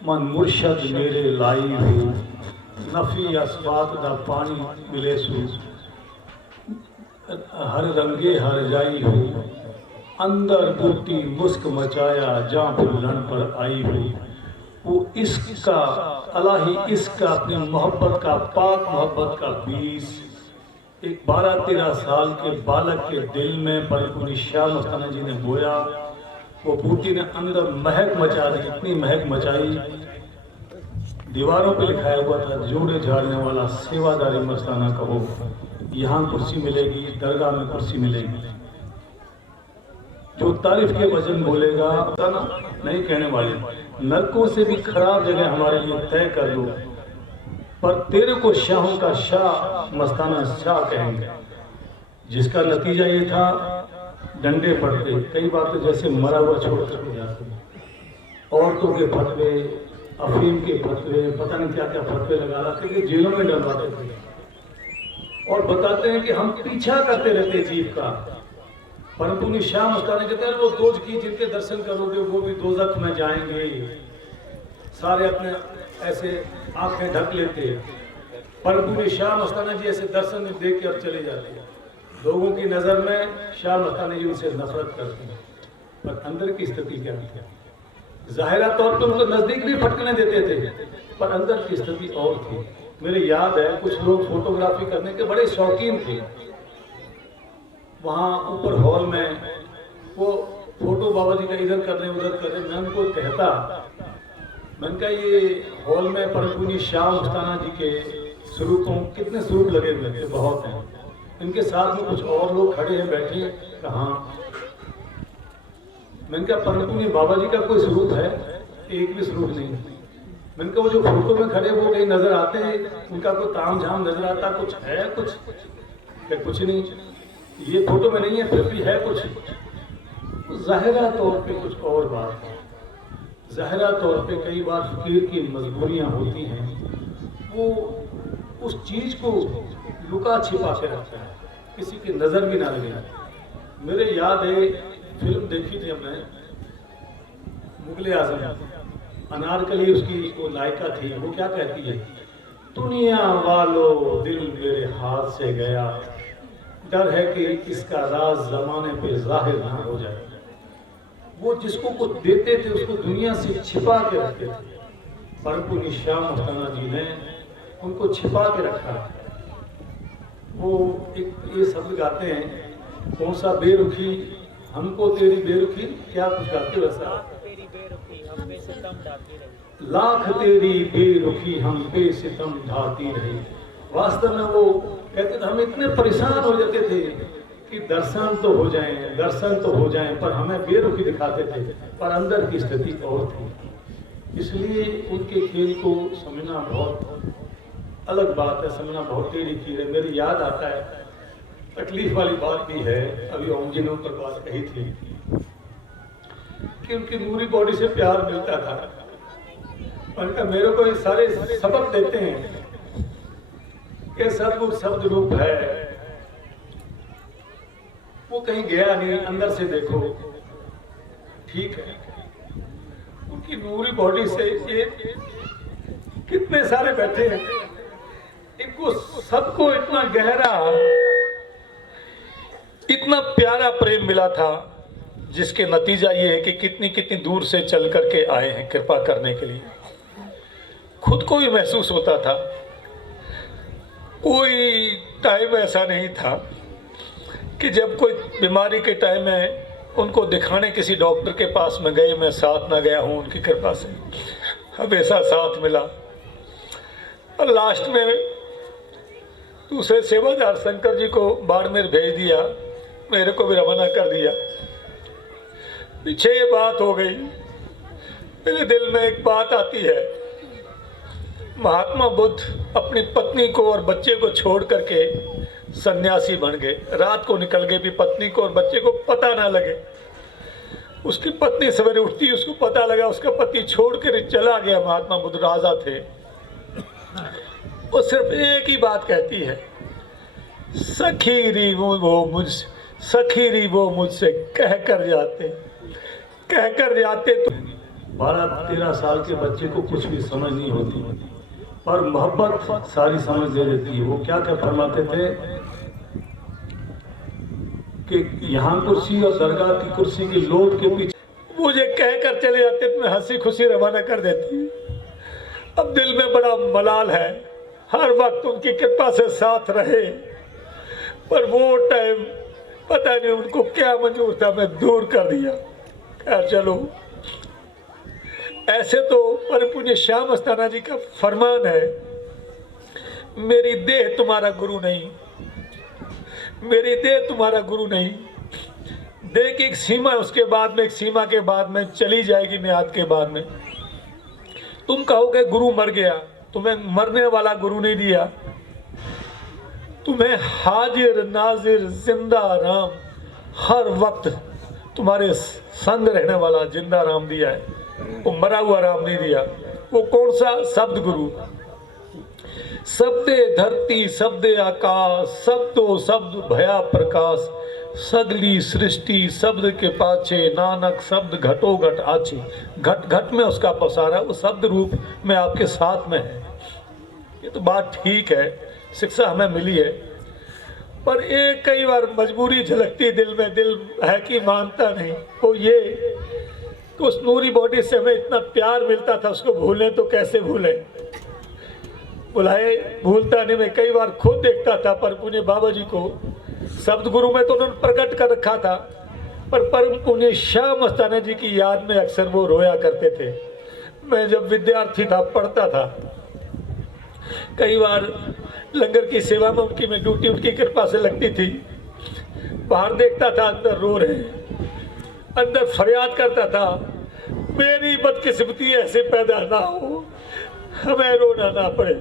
मन मुर्शद मेरे लाई हो, नफी अस्बात दा पानी मिले सू, हर रंगे हर जाई हो, अंदर बूटी मुस्क मचाया जहाँ फुलन पर आई हो। वो इश्क का अलाही इश्क का अपनी मोहब्बत का पाक मोहब्बत का बीज एक 12-13 साल के बालक के दिल में बरकुनी शाह मस्ताना जी ने बोया। वो बूटी ने अंदर महक मचा दी, इतनी महक मचाई, दीवारों पे लिखाया हुआ था जोड़े झाड़ने वाला सेवादारी मस्ताना कहो, यहाँ कुर्सी मिलेगी, दरगाह में कुर्सी मिलेगी। जो तारीफ के वजन बोलेगा ना नहीं कहने वाले, नरकों से भी खराब जगह हमारे लिए तय कर लो, पर तेरे को शाहों का शाह मस्ताना शाह कहेंगे। जिसका नतीजा ये था, डंडे पड़ते, कई बार तो जैसे मरा हुआ छोड़ कर जाते, औरतों के फतवे, अफीम के फतवे, पता नहीं क्या क्या फतवे लगा लाते कि जेलों में डलवाते थे और बताते हैं कि हम पीछा करते रहते जीव का। परंतु शाह मस्ताना कहते हैं वो दोज की जिनके दर्शन करोगे वो भी दोजख में जाएंगे। सारे अपने ऐसे आंखें ढक लेते, परंतु शाह मस्ताना जी ऐसे दर्शन देख के और चले जाते हैं। लोगों की नज़र में शाह मस्ताना जी उनसे नफरत करते हैं, पर अंदर की स्थिति क्या थी? जाहिरा तौर पर उनको नज़दीक भी फटकने देते थे, पर अंदर की स्थिति और थी। मेरे याद है कुछ लोग फोटोग्राफी करने के बड़े शौकीन थे। वहाँ ऊपर हॉल में वो फोटो बाबा जी का इधर कर रहे उधर कर रहे, मैं उनको कहता, मैंने कहा ये हॉल में परमपूज्य शाह मस्ताना जी के स्वरूपों कितने स्वरूप लगे हुए थे, बहुत हैं। इनके साथ में कुछ और लोग खड़े हैं बैठे, कहाँ? मैंने कहा परमपूज्य बाबा जी का कोई स्वरूप है? एक भी स्वरूप नहीं। मैंने कहा वो जो फोटो में खड़े वो कहीं नजर आते हैं, उनका कोई ताम झाम नजर आता, कुछ है? कुछ नहीं। ये फोटो में नहीं है फिर भी है कुछ। जाहिरा तौर पे कुछ और बात है। जाहिरा तौर पे कई बार फकीर की मजबूरियां होती हैं, वो उस चीज को लुका छिपा के रखता है, किसी की नजर भी ना लगे। मेरे याद है फिल्म देखी थी हमने, मुगले आजम, अनारकली उसकी वो नायिका थी। वो क्या कहती है, दुनिया वालों दिल मेरे हाथ से गया, डर है कि इसका राज जमाने पे जाहिर ना हो जाए। वो जिसको कुछ देते थे उसको दुनिया से छिपा के रखते थे। परमपूज्य शाह मस्ताना जी ने उनको छिपा के रखा। वो एक ये शब्द गाते हैं, कौन सा बेरुखी हमको तेरी बेरुखी, क्या कुछ गाते वैसा, लाख तेरी बेरुखी हम पे सितम ढाती रही। वास्तव में वो कहते थे हम इतने परेशान हो जाते थे कि दर्शन तो हो जाएं, पर हमें बेरुखी दिखाते थे, पर अंदर की स्थिति और थी। इसलिए उनके खेल को समझना बहुत अलग बात है, समझना बहुत टेढ़ी चीज है। मेरी याद आता है, तकलीफ वाली बात भी है, अभी ओम जी ने ऊपर बात कही थी कि उनकी पूरी बॉडी से प्यार मिलता था। उनका मेरे को ये सारे सबक देते हैं कि सदगुरु शब्द रूप है, वो कहीं गया नहीं, अंदर से देखो, ठीक है। उनकी पूरी बॉडी से ये कितने सारे बैठे हैं, इनको सबको इतना गहरा इतना प्यारा प्रेम मिला था, जिसके नतीजा ये है कि कितनी कितनी दूर से चल करके आए हैं कृपा करने के लिए। खुद को भी महसूस होता था, कोई टाइम ऐसा नहीं था कि जब कोई बीमारी के टाइम में उनको दिखाने किसी डॉक्टर के पास में गए, मैं साथ ना गया हूँ। उनकी कृपा से हमेशा साथ मिला। और लास्ट में दूसरे सेवादार शंकर जी को बाड़मेर भेज दिया, मेरे को भी रवाना कर दिया। पीछे ये बात हो गई, मेरे दिल में एक बात आती है, महात्मा बुद्ध अपनी पत्नी को और बच्चे को छोड़ करके सन्यासी बन गए। रात को निकल गए भी पत्नी को और बच्चे को पता ना लगे। उसकी पत्नी सवेरे उठती, उसको पता लगा उसका पति छोड़ कर चला गया। महात्मा बुद्ध राजा थे, वो सिर्फ एक ही बात कहती है, सखीरी वो मुझसे कह कर जाते तो 12-13 साल के बच्चे को कुछ भी समझ नहीं होती, पर मोहब्बत सारी समझ दे देती है। वो क्या क्या फरमाते थे कि यहाँ कुर्सी और दरगाह की कुर्सी की लोभ के पीछे मुझे कहकर चले जाते, मैं हंसी खुशी रवाना कर देती। अब दिल में बड़ा मलाल है, हर वक्त उनकी कृपा से साथ रहे, पर वो टाइम पता नहीं उनको क्या मंजूर था, मैं दूर कर दिया। खैर चलो, ऐसे तो परम पूज्य श्याम अस्थाना जी का फरमान है, मेरी देह तुम्हारा गुरु नहीं, मेरी देह तुम्हारा गुरु नहीं। देह की एक सीमा है, उसके बाद में एक सीमा के बाद में चली जाएगी मियाद के बाद में। तुम कहोगे गुरु मर गया, तुम्हें मरने वाला गुरु नहीं दिया, तुम्हें हाजिर नाजिर जिंदा राम हर वक्त तुम्हारे संग रहने वाला जिंदा राम दिया है, वो मरा हुआ राम नहीं दिया। वो कौन सा? शब्द गुरु। शब्दे धरती शब्दे आकाश, शब्दो शब्द भया प्रकाश, सगली सृष्टि शब्द के पाछे, नानक शब्द घटो घट आछे। घट घट में उसका पसारा, वो शब्द रूप में आपके साथ में है। ये तो बात ठीक है, शिक्षा हमें मिली है, पर एक कई बार मजबूरी झलकती दिल में, दिल है कि मानता नहीं। वो ये कि उस नूरी बॉडी से हमें इतना प्यार मिलता था, उसको भूलें तो कैसे भूलें। बुलाए भूलता नहीं, मैं कई बार खुद देखता था। पर पुण्य बाबा जी को शब्द गुरु में तो उन्होंने प्रकट कर रखा था, पर परम पुण्य श्याम अस्थाना जी की याद में अक्सर वो रोया करते थे। मैं जब विद्यार्थी था, पढ़ता था, कई बार लंगर की सेवा में उनकी मैं ड्यूटी उनकी कृपा से लगती थी। बाहर देखता था, अंदर रो रहे, अंदर फरियाद करता था, मेरी बदकिस्मती ऐसे पैदा ना हो, हमें रोना ना पड़े,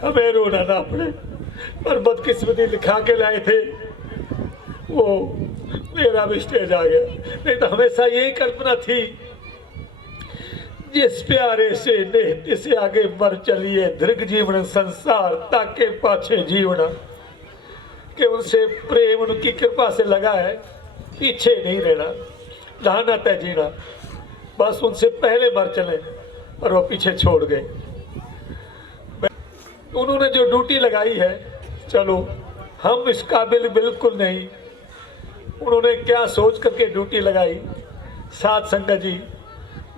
हमें रोना ना पड़े। पर बदकिस्मती लिखा के लाए थे, वो मेरा भी स्टेज आ गया। नहीं तो हमेशा यही कल्पना थी, जिस प्यारे से नेह से आगे मर चलिए, दीर्घ जीवन संसार ताके पाछे जीवना, कि उनसे प्रेम उनकी कृपा से लगा है, पीछे नहीं रहना, रहना तय जीना। बस उनसे पहले मर चले, पर वो पीछे छोड़ गए। उन्होंने जो ड्यूटी लगाई है, चलो हम इस काबिल बिल्कुल नहीं। उन्होंने क्या सोच करके ड्यूटी लगाई। साध संगत जी,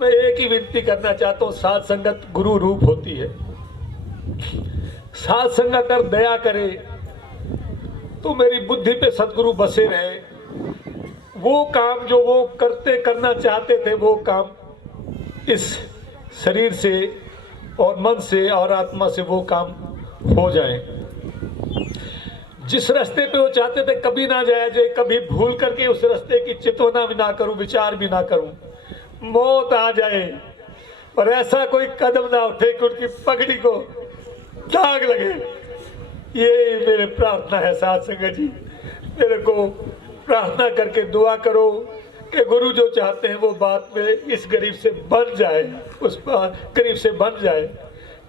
मैं एक ही विनती करना चाहता हूँ, साध संगत गुरु रूप होती है। साध संगत अगर दया करे तो मेरी बुद्धि पे सदगुरु बसे रहे, वो काम जो वो करना चाहते थे, वो काम इस शरीर से और मन से और आत्मा से वो काम हो जाए। जिस रास्ते पे वो चाहते थे कभी ना जाया जाए, कभी भूल करके उस रास्ते की चिंतना भी ना करूं, विचार भी ना करूं, मौत आ जाए पर ऐसा कोई कदम ना उठे कि उनकी पगड़ी को दाग लगे। ये मेरे प्रार्थना है। साथ संगत जी, मेरे को प्रार्थना करके दुआ करो कि गुरु जो चाहते हैं वो बात में इस गरीब से बन जाए, उस गरीब से बन जाए।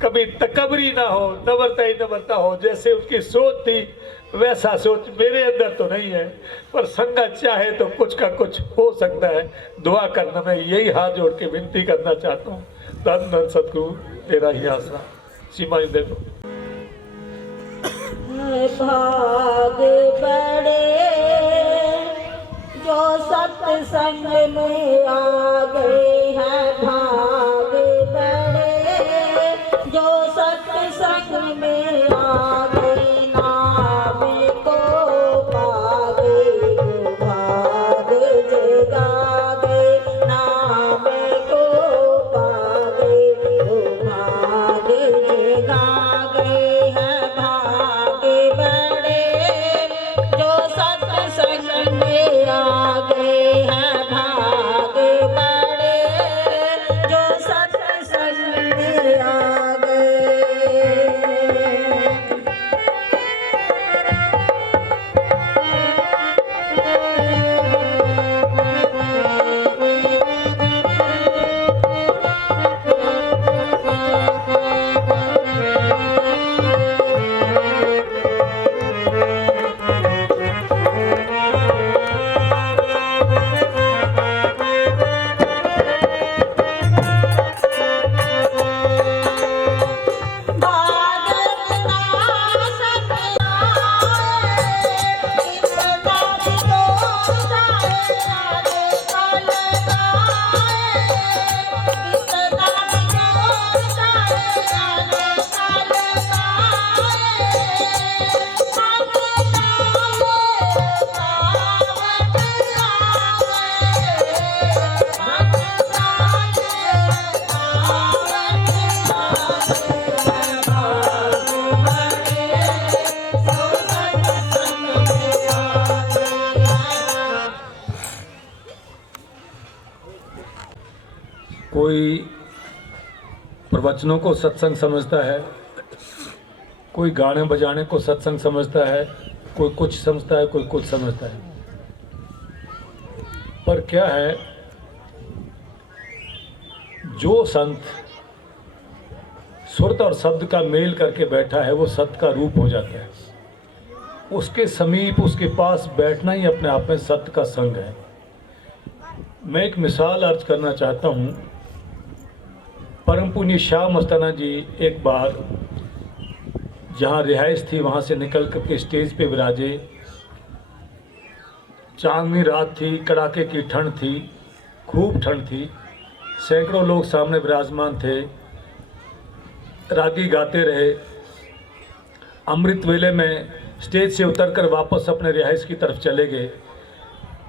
कभी तकबरी ना हो, नम्रता ही नम्रता हो। जैसे उनकी सोच थी वैसा सोच मेरे अंदर तो नहीं है, पर संगत चाहे तो कुछ का कुछ हो सकता है। दुआ करना, मैं यही हाथ जोड़ के विनती करना चाहता हूँ। धन धन सतगुरु, तेरा ही आसरा। सीमाएं दे दो। भाग बड़े जो सत्संग में आ गए हैं, भाग बड़े जो सत्संग में आ गए, नाम को पा गए, भाग जगा गए, नाम को पा गए, भाग जगा गए हैं, भाग बड़े जो सत्संग में आ गए हैं, भाग बड़े प्रवचनों को सत्संग समझता है, कोई गाने बजाने को सत्संग समझता है, कोई कुछ समझता है, कोई कुछ समझता है। पर क्या है, जो संत सुरत और शब्द का मेल करके बैठा है वो सत्य का रूप हो जाता है। उसके समीप, उसके पास बैठना ही अपने आप में सत्य का संग है। मैं एक मिसाल अर्ज करना चाहता हूँ। परम पुण्य शाह मस्ताना जी एक बार जहाँ रिहाइश थी वहाँ से निकल करके स्टेज पे विराजे। चांदनी रात थी, कड़ाके की ठंड थी, खूब ठंड थी। सैकड़ों लोग सामने विराजमान थे। रागी गाते रहे। अमृत वेले में स्टेज से उतरकर वापस अपने रिहाइश की तरफ चले गए।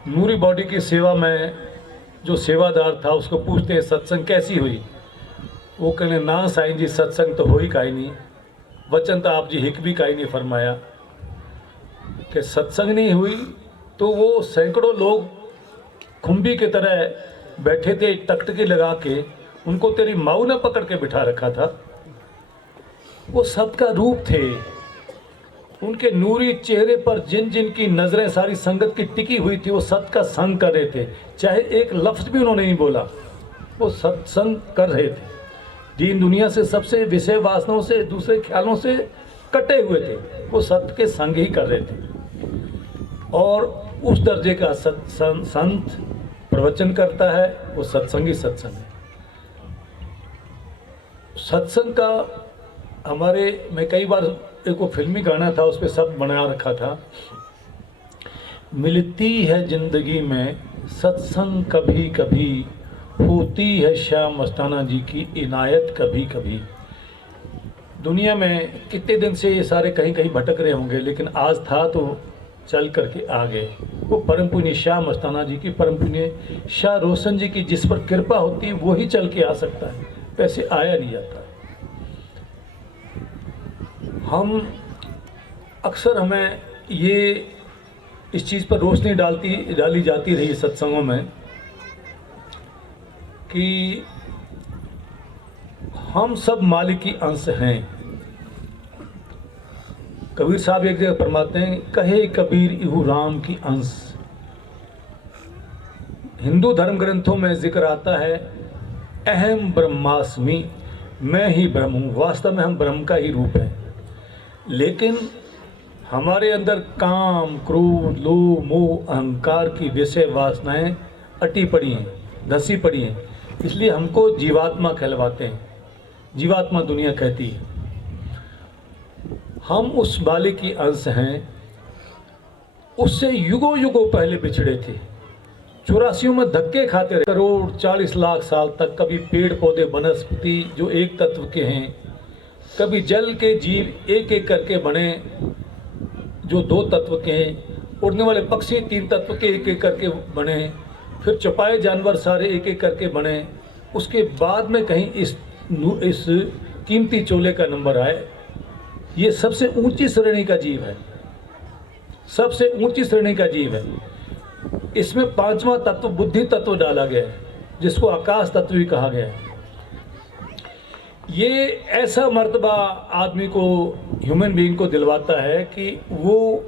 नूरी बॉडी की सेवा में जो सेवादार था उसको पूछते हैं सत्संग कैसी हुई। वो कहने ना साईं जी सत्संग तो हो ही काई नहीं, वचन तो आप जी हिक भी काई नहीं फरमाया। कि सत्संग नहीं हुई तो वो सैकड़ों लोग खुम्बी की तरह बैठे थे टकटकी लगा के, उनको तेरी माऊ ने पकड़ के बिठा रखा था। वो सत्य का रूप थे। उनके नूरी चेहरे पर जिन जिन की नज़रें सारी संगत की टिकी हुई थी वो सत्य का संग कर रहे थे। चाहे एक लफ्ज़ भी उन्होंने नहीं बोला, वो सत्संग कर रहे थे। दीन दुनिया से सबसे विषय वासनाओं से, दूसरे ख्यालों से कटे हुए थे, वो सत्य के संग ही कर रहे थे। और उस दर्जे का संत प्रवचन करता है, वो सत्संग ही सत्संग है। सत्संग का मैं कई बार एक वो फिल्मी गाना था उस पर शब्द बना रखा था, मिलती है जिंदगी में सत्संग कभी कभी, होती है शाह मस्ताना जी की इनायत कभी कभी। दुनिया में कितने दिन से ये सारे कहीं कहीं भटक रहे होंगे, लेकिन आज था तो चल करके आ गए। वो परम पुण्य शाह मस्ताना जी की, परम पुण्य शाह रोशन जी की जिस पर कृपा होती है वो ही चल के आ सकता है, वैसे आया नहीं जाता। हम अक्सर हमें ये इस चीज़ पर रोशनी डाली जाती रही सत्संगों में कि हम सब मालिक की अंश हैं। कबीर साहब एक जगह फरमाते हैं, कहे कबीर इहु राम की अंश। हिंदू धर्म ग्रंथों में जिक्र आता है अहम ब्रह्मास्मि, मैं ही ब्रह्म हूँ। वास्तव में हम ब्रह्म का ही रूप है, लेकिन हमारे अंदर काम, क्रोध, लोभ, मोह, अहंकार की विषय वासनाएं अटी पड़ी हैं, धसी पड़ी हैं। इसलिए हमको जीवात्मा कहलवाते हैं, जीवात्मा दुनिया कहती है। हम उस मालिक की अंश हैं, उससे युगों युगों पहले बिछड़े थे। 84 में धक्के खाते रहे, करोड़ 40 लाख साल तक। कभी पेड़ पौधे वनस्पति जो एक तत्व के हैं, कभी जल के जीव एक एक करके बने जो 2 तत्व के हैं, उड़ने वाले पक्षी 3 तत्व के एक एक करके बने, फिर चौपाए जानवर सारे एक एक करके बने। उसके बाद में कहीं इस कीमती चोले का नंबर आए। ये सबसे ऊंची श्रेणी का जीव है, सबसे ऊंची श्रेणी का जीव है। इसमें 5वां तत्व बुद्धि तत्व डाला गया है, जिसको आकाश तत्व भी कहा गया है। ये ऐसा मर्तबा आदमी को, ह्यूमन बीइंग को दिलवाता है कि वो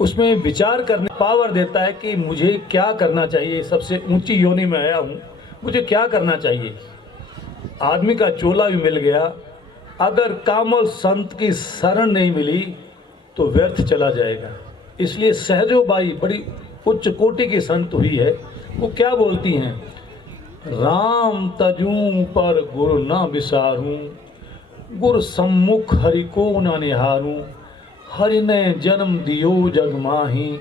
उसमें विचार करने पावर देता है कि मुझे क्या करना चाहिए। सबसे ऊंची योनि में आया हूँ, मुझे क्या करना चाहिए। आदमी का चोला भी मिल गया, अगर कामल संत की शरण नहीं मिली तो व्यर्थ चला जाएगा। इसलिए सहजोबाई बड़ी उच्च कोटि की संत हुई है। वो क्या बोलती हैं, राम तजूं पर गुरु ना बिसारूं, गुरु सम्मुख हरि को ना निहारूं। हरि ने जन्म दियो जग माही,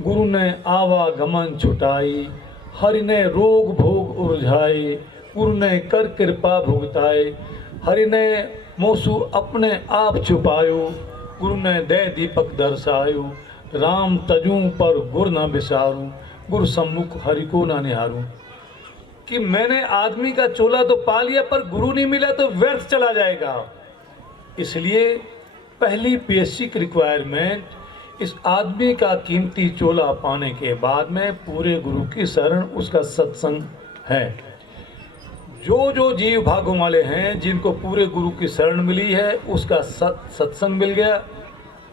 गुरु ने आवागमन छुटाई। हरि ने रोग भोग उलझाए, गुरु ने कर कृपा भुगताए। हरि ने मोसु अपने आप छुपायो, गुरु ने दे दीपक दर्शायो। राम तजूं पर गुरु ना बिसारूं, गुरु सम्मुख हरि को ना निहारूं। कि मैंने आदमी का चोला तो पा लिया, पर गुरु नहीं मिला तो व्यर्थ चला जाएगा। इसलिए पहली बेसिक रिक्वायरमेंट, इस आदमी का कीमती चोला पाने के बाद में पूरे गुरु की शरण, उसका सत्संग है। जो जो जीव भागों वाले हैं, जिनको पूरे गुरु की शरण मिली है, उसका सत्संग मिल गया,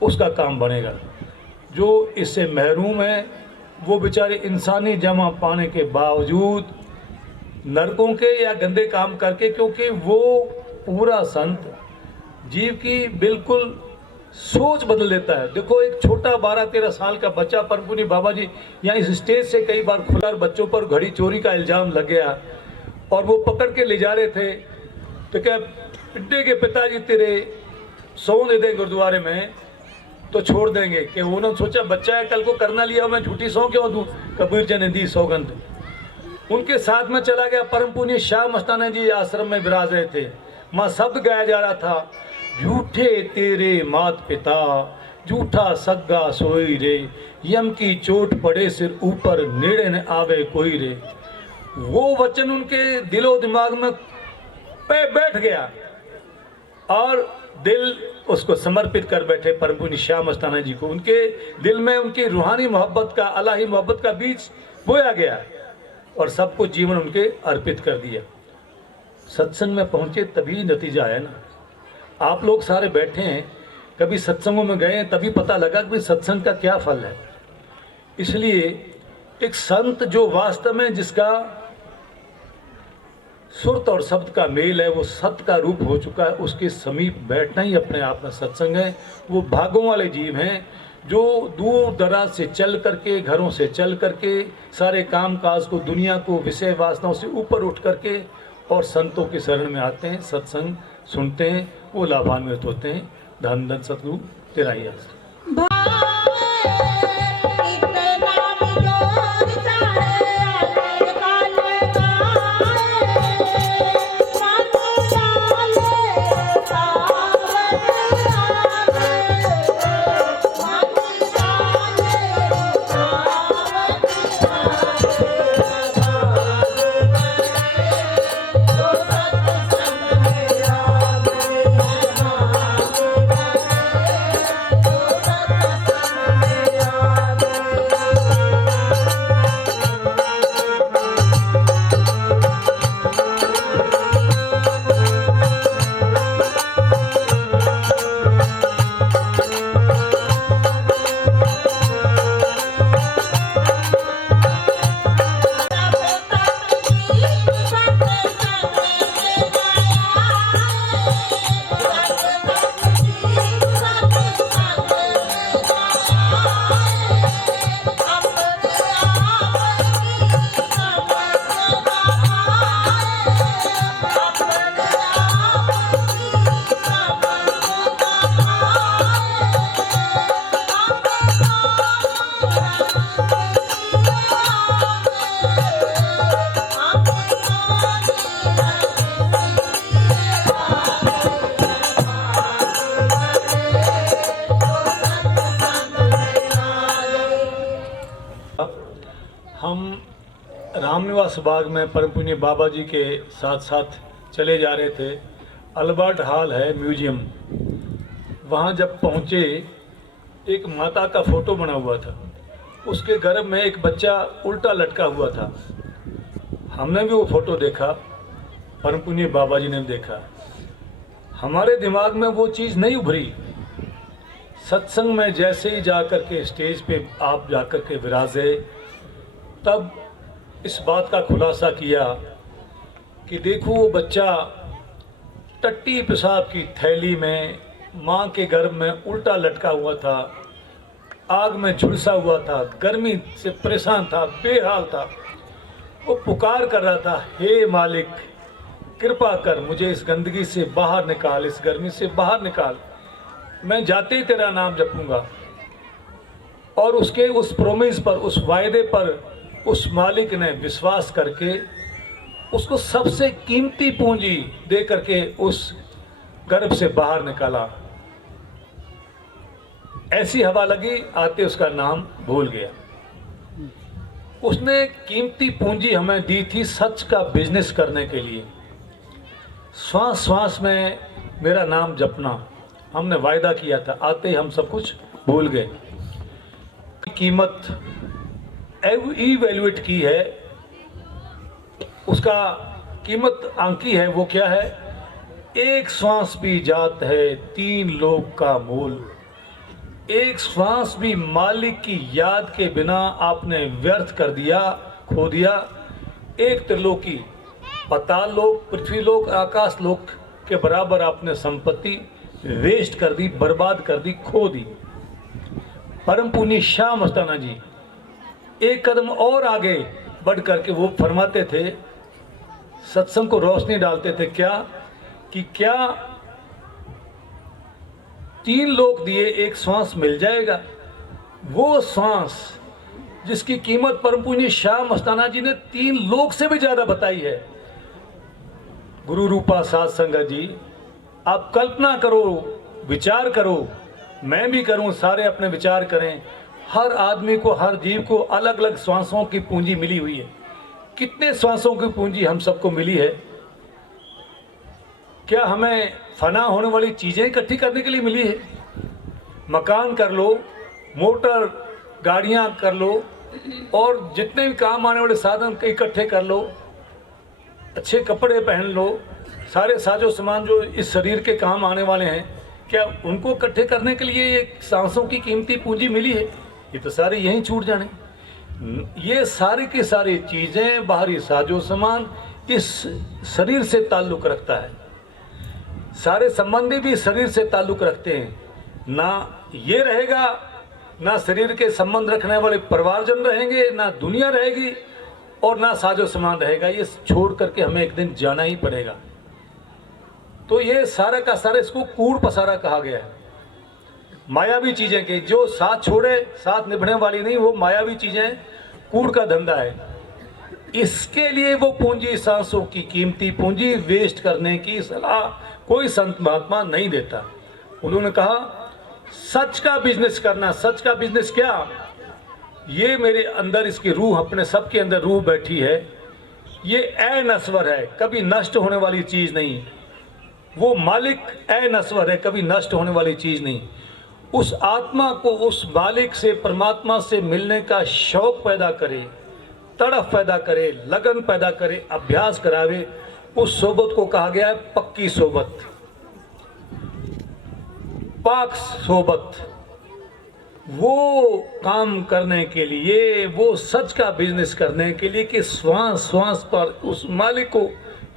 उसका काम बनेगा। जो इससे महरूम है वो बेचारे इंसानी जमा पाने के बावजूद नरकों के या गंदे काम करके, क्योंकि वो पूरा संत जीव की बिल्कुल सोच बदल देता है। देखो, एक छोटा 12-13 साल का बच्चा, परम पूज्य बाबा जी यहाँ इस स्टेज से कई बार खुला बच्चों पर घड़ी चोरी का इल्ज़ाम लग गया और वो पकड़ के ले जा रहे थे, तो क्या पिड्डे के पिताजी तेरे सौ दे दें गुरुद्वारे में तो छोड़ देंगे। कि उन्होंने सोचा बच्चा है, कल को करना लिया, मैं झूठी सौ क्यों दूँ। कबीर जी ने दी सौगंध। उनके साथ में चला गया। परम पूज्य शाह मस्ताना जी आश्रम में विराज रहे थे। माँ शब्द गाया जा रहा था, झूठे तेरे मात पिता, झूठा सग्गा सोई रे, यम की चोट पड़े सिर ऊपर, नेड़े न आवे कोई रे। वो वचन उनके दिलो दिमाग में पे बैठ गया और दिल उसको समर्पित कर बैठे परम पूज्य शाह मस्ताना जी को। उनके दिल में उनकी रूहानी मोहब्बत का, अलाही मोहब्बत का बीज बोया गया और सब कुछ जीवन उनके अर्पित कर दिया। सत्संग में पहुंचे तभी नतीजा आया ना। आप लोग सारे बैठे हैं, कभी सत्संगों में गए हैं, तभी पता लगा कि सत्संग का क्या फल है। इसलिए एक संत जो वास्तव में जिसका सुरत और शब्द का मेल है, वो सत्य का रूप हो चुका है, उसके समीप बैठना ही अपने आप में सत्संग है। वो भागों वाले जीव हैं जो दूर दराज से चल करके, घरों से चल करके, सारे काम काज को, दुनिया को, विषय वासनाओं से ऊपर उठ करके और संतों के शरण में आते हैं, सत्संग सुनते हैं, वो लाभान्वित होते हैं। धन धन सतगुरु तेरा ही आशीर्वाद। हम रामनिवास बाग में परम पूज्य बाबा जी के साथ साथ चले जा रहे थे। अल्बर्ट हॉल है म्यूजियम, वहाँ जब पहुँचे एक माता का फोटो बना हुआ था, उसके गर्भ में एक बच्चा उल्टा लटका हुआ था। हमने भी वो फोटो देखा, परम पूज्य बाबा जी ने देखा। हमारे दिमाग में वो चीज़ नहीं उभरी। सत्संग में जैसे ही जा कर के स्टेज पे आप जा कर के विराजे, तब इस बात का खुलासा किया कि देखो वो बच्चा टट्टी पेशाब की थैली में माँ के गर्भ में उल्टा लटका हुआ था, आग में झुलसा हुआ था, गर्मी से परेशान था, बेहाल था। वो पुकार कर रहा था, हे मालिक कृपा कर, मुझे इस गंदगी से बाहर निकाल, इस गर्मी से बाहर निकाल, मैं जाते ही तेरा नाम जपूंगा। और उसके उस प्रोमिस पर, उस वायदे पर उस मालिक ने विश्वास करके उसको सबसे कीमती पूंजी दे करके उस गर्भ से बाहर निकाला। ऐसी हवा लगी, आते उसका नाम भूल गया। उसने कीमती पूंजी हमें दी थी सच का बिजनेस करने के लिए। श्वास श्वास में मेरा नाम जपना हमने वायदा किया था, आते ही हम सब कुछ भूल गए। कीमत इवैल्यूएट की है, उसका कीमत आंकी है वो क्या है? एक श्वास भी जात है 3 लोक का मूल। एक श्वास भी मालिक की याद के बिना आपने व्यर्थ कर दिया, खो दिया। एक त्रिलोकी, पाताल लोक, पृथ्वी लोक, आकाश लोक के बराबर आपने संपत्ति वेस्ट कर दी, बर्बाद कर दी, खो दी। परम पुण्य शाह मस्ताना जी एक कदम और आगे बढ़ करके वो फरमाते थे, सत्संग को रोशनी डालते थे, क्या 3 लोक दिए एक श्वास मिल जाएगा? वो श्वास जिसकी कीमत परम पुण्य शाह मस्ताना जी ने 3 लोक से भी ज्यादा बताई है। गुरु रूपा साध संगत जी, आप कल्पना करो, विचार करो, मैं भी करूं, सारे अपने विचार करें। हर आदमी को, हर जीव को अलग अलग श्वासों की पूंजी मिली हुई है। कितने श्वासों की पूंजी हम सबको मिली है? क्या हमें फना होने वाली चीजें इकट्ठी करने के लिए मिली है? मकान कर लो, मोटर गाड़ियां कर लो, और जितने भी काम आने वाले साधन इकट्ठे कर लो, अच्छे कपड़े पहन लो, सारे साजो सामान जो इस शरीर के काम आने वाले हैं, क्या उनको इकट्ठे करने के लिए ये सांसों की कीमती पूंजी मिली है? ये तो सारे यहीं छूट जाने। ये सारी की सारी चीजें, बाहरी साजो सामान इस शरीर से ताल्लुक रखता है। सारे संबंधी भी शरीर से ताल्लुक रखते हैं। ना ये रहेगा, ना शरीर के संबंध रखने वाले परिवारजन रहेंगे, ना दुनिया रहेगी, और ना साजो सामान रहेगा। ये छोड़ करके हमें एक दिन जाना ही पड़ेगा। तो ये सारा का सारा, इसको कूड़ पसारा कहा गया है। मायावी चीजें के जो साथ छोड़े, साथ निभने वाली नहीं, वो मायावी चीजें, कूड़ का धंधा है। इसके लिए वो पूंजी, सांसों की कीमती पूंजी वेस्ट करने की सलाह कोई संत महात्मा नहीं देता। उन्होंने कहा सच का बिजनेस करना। सच का बिजनेस क्या? ये मेरे अंदर, इसकी रूह, अपने सबके अंदर रूह बैठी है, ये अनश्वर है, कभी नष्ट होने वाली चीज नहीं। वो मालिक अनश्वर है, कभी नष्ट होने वाली चीज नहीं। उस आत्मा को उस मालिक से, परमात्मा से मिलने का शौक पैदा करे, तड़फ पैदा करे, लगन पैदा करे, अभ्यास करावे। उस सोबत को कहा गया है पक्की सोबत, पाक सोबत। वो काम करने के लिए, वो सच का बिजनेस करने के लिए कि श्वास श्वास पर उस मालिक को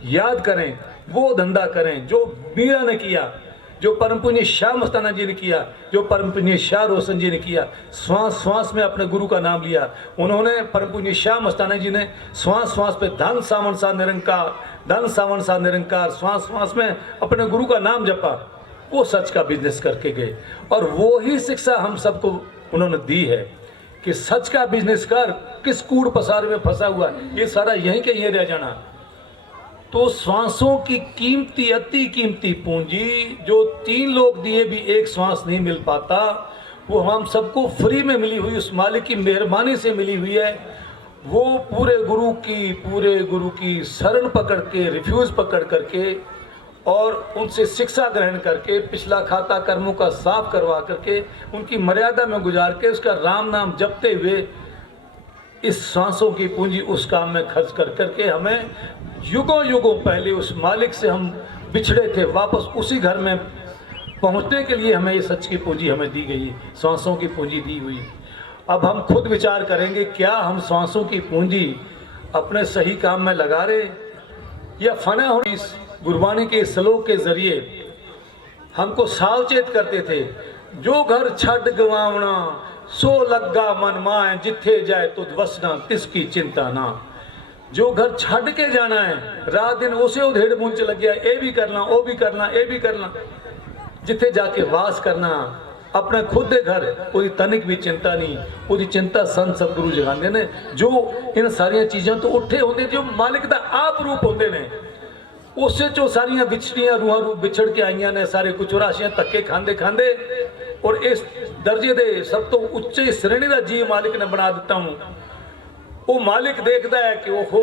याद करें, वो धंधा करें जो मीरा ने किया, जो परम पुण्य शाह मस्ताना जी ने किया, जो परम पुण्य शाह रोशन जी ने किया। श्वास श्वास में अपने गुरु का नाम लिया। उन्होंने, परम पुण्य शाह मस्ताना जी ने श्वास श्वास पे धन सावन सा निरंकार, धन सावन सा निरंकार, श्वास श्वास में अपने गुरु का नाम जपा। वो सच का बिजनेस करके गए, और वो ही शिक्षा हम सबको उन्होंने दी है कि सच का बिजनेस कर। किस कूड़ पसारे में फंसा हुआ है, ये सारा यहीं के यहीं रह जाना। तो श्वासों की कीमती, अति कीमती पूंजी, जो 3 लोग दिए भी एक श्वास नहीं मिल पाता, वो हम सबको फ्री में मिली हुई, उस मालिक की मेहरबानी से मिली हुई है। वो पूरे गुरु की शरण पकड़ के, रिफ्यूज पकड़ करके, और उनसे शिक्षा ग्रहण करके, पिछला खाता कर्मों का साफ करवा करके, उनकी मर्यादा में गुजार के, उसका राम नाम जपते हुए इस सांसों की पूंजी उस काम में खर्च कर करके, हमें युगों युगों पहले उस मालिक से हम बिछड़े थे, वापस उसी घर में पहुंचने के लिए हमें ये सच की पूंजी हमें दी गई है, सांसों की पूंजी दी हुई। अब हम खुद विचार करेंगे, क्या हम सांसों की पूंजी अपने सही काम में लगा रहे, या फना हो। इस गुरबाणी के श्लोक के जरिए हमको सावचेत करते थे, जो घर छड़ गवावना सो लग्गा मन माए, जिथे जाए तुद वसना तिसकी चिंता ना। जो घर छड़ के जाना है, रात दिन उसे उधेड़ मुंच लग गया, ये भी करना, वो भी करना, ये भी करना, जिथे जाके वास करना अपने खुद दे घर, उसकी तनिक भी चिंता नहीं। उसकी चिंता संत सतगुरु जगाने ने, जो इन सारिया चीज़ों तो उठे होंगे, जो मालिक दा आप रूप होंगे ने, उससे जो सारिया बिछड़ियां रूहां बिछड़ के आईयां ने, सारे कुछ चौरासियां धक्के खांदे खांदे, और इस दर्जे दे सब तो उच्चे श्रेणी का जीव मालिक ने बना दिता हूँ। वो मालिक देखता है कि ओहो,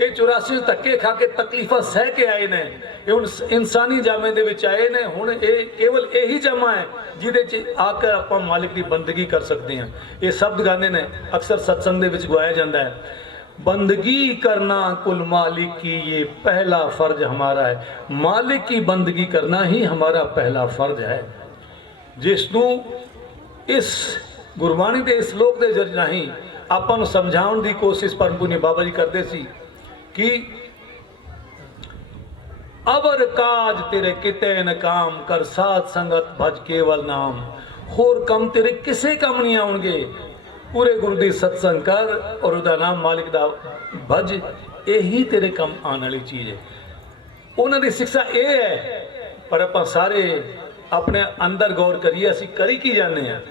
ये 84 धक्के खा के तकलीफा सह के आए ने, ये हुण इंसानी जामे दे विच आए ने, हुण ये केवल यही जामा है जिहदे च आकर आपां मालिक की बंदगी कर सकते हैं। ये शब्द गाने ने अक्सर सत्संग दे विच गवाया जाता है। बंदगी करना कुल मालिक की ये पहला फर्ज हमारा है। मालिक की बंदगी करना ही हमारा पहला फर्ज है। जिसनों इस गुरबाणी के इस श्लोक के जरिए नहीं ਆਪਾਂ ਨੂੰ ਸਮਝਾਉਣ ਦੀ ਕੋਸ਼ਿਸ਼ परम पुनी बाबा जी करते सी कि अवर काज तेरे किते न काम कर साध संगत भज केवल नाम। होर कम तेरे किसे कम नहीं आउणगे, पूरे गुरु दी सत्संग कर और उदा नाम मालिक दा भज, यही तेरे कम आने वाली चीज़ है। उन्होंने दी शिक्षा ये है, पर आप सारे अपने अंदर गौर करिए, असी करी की जाने हैं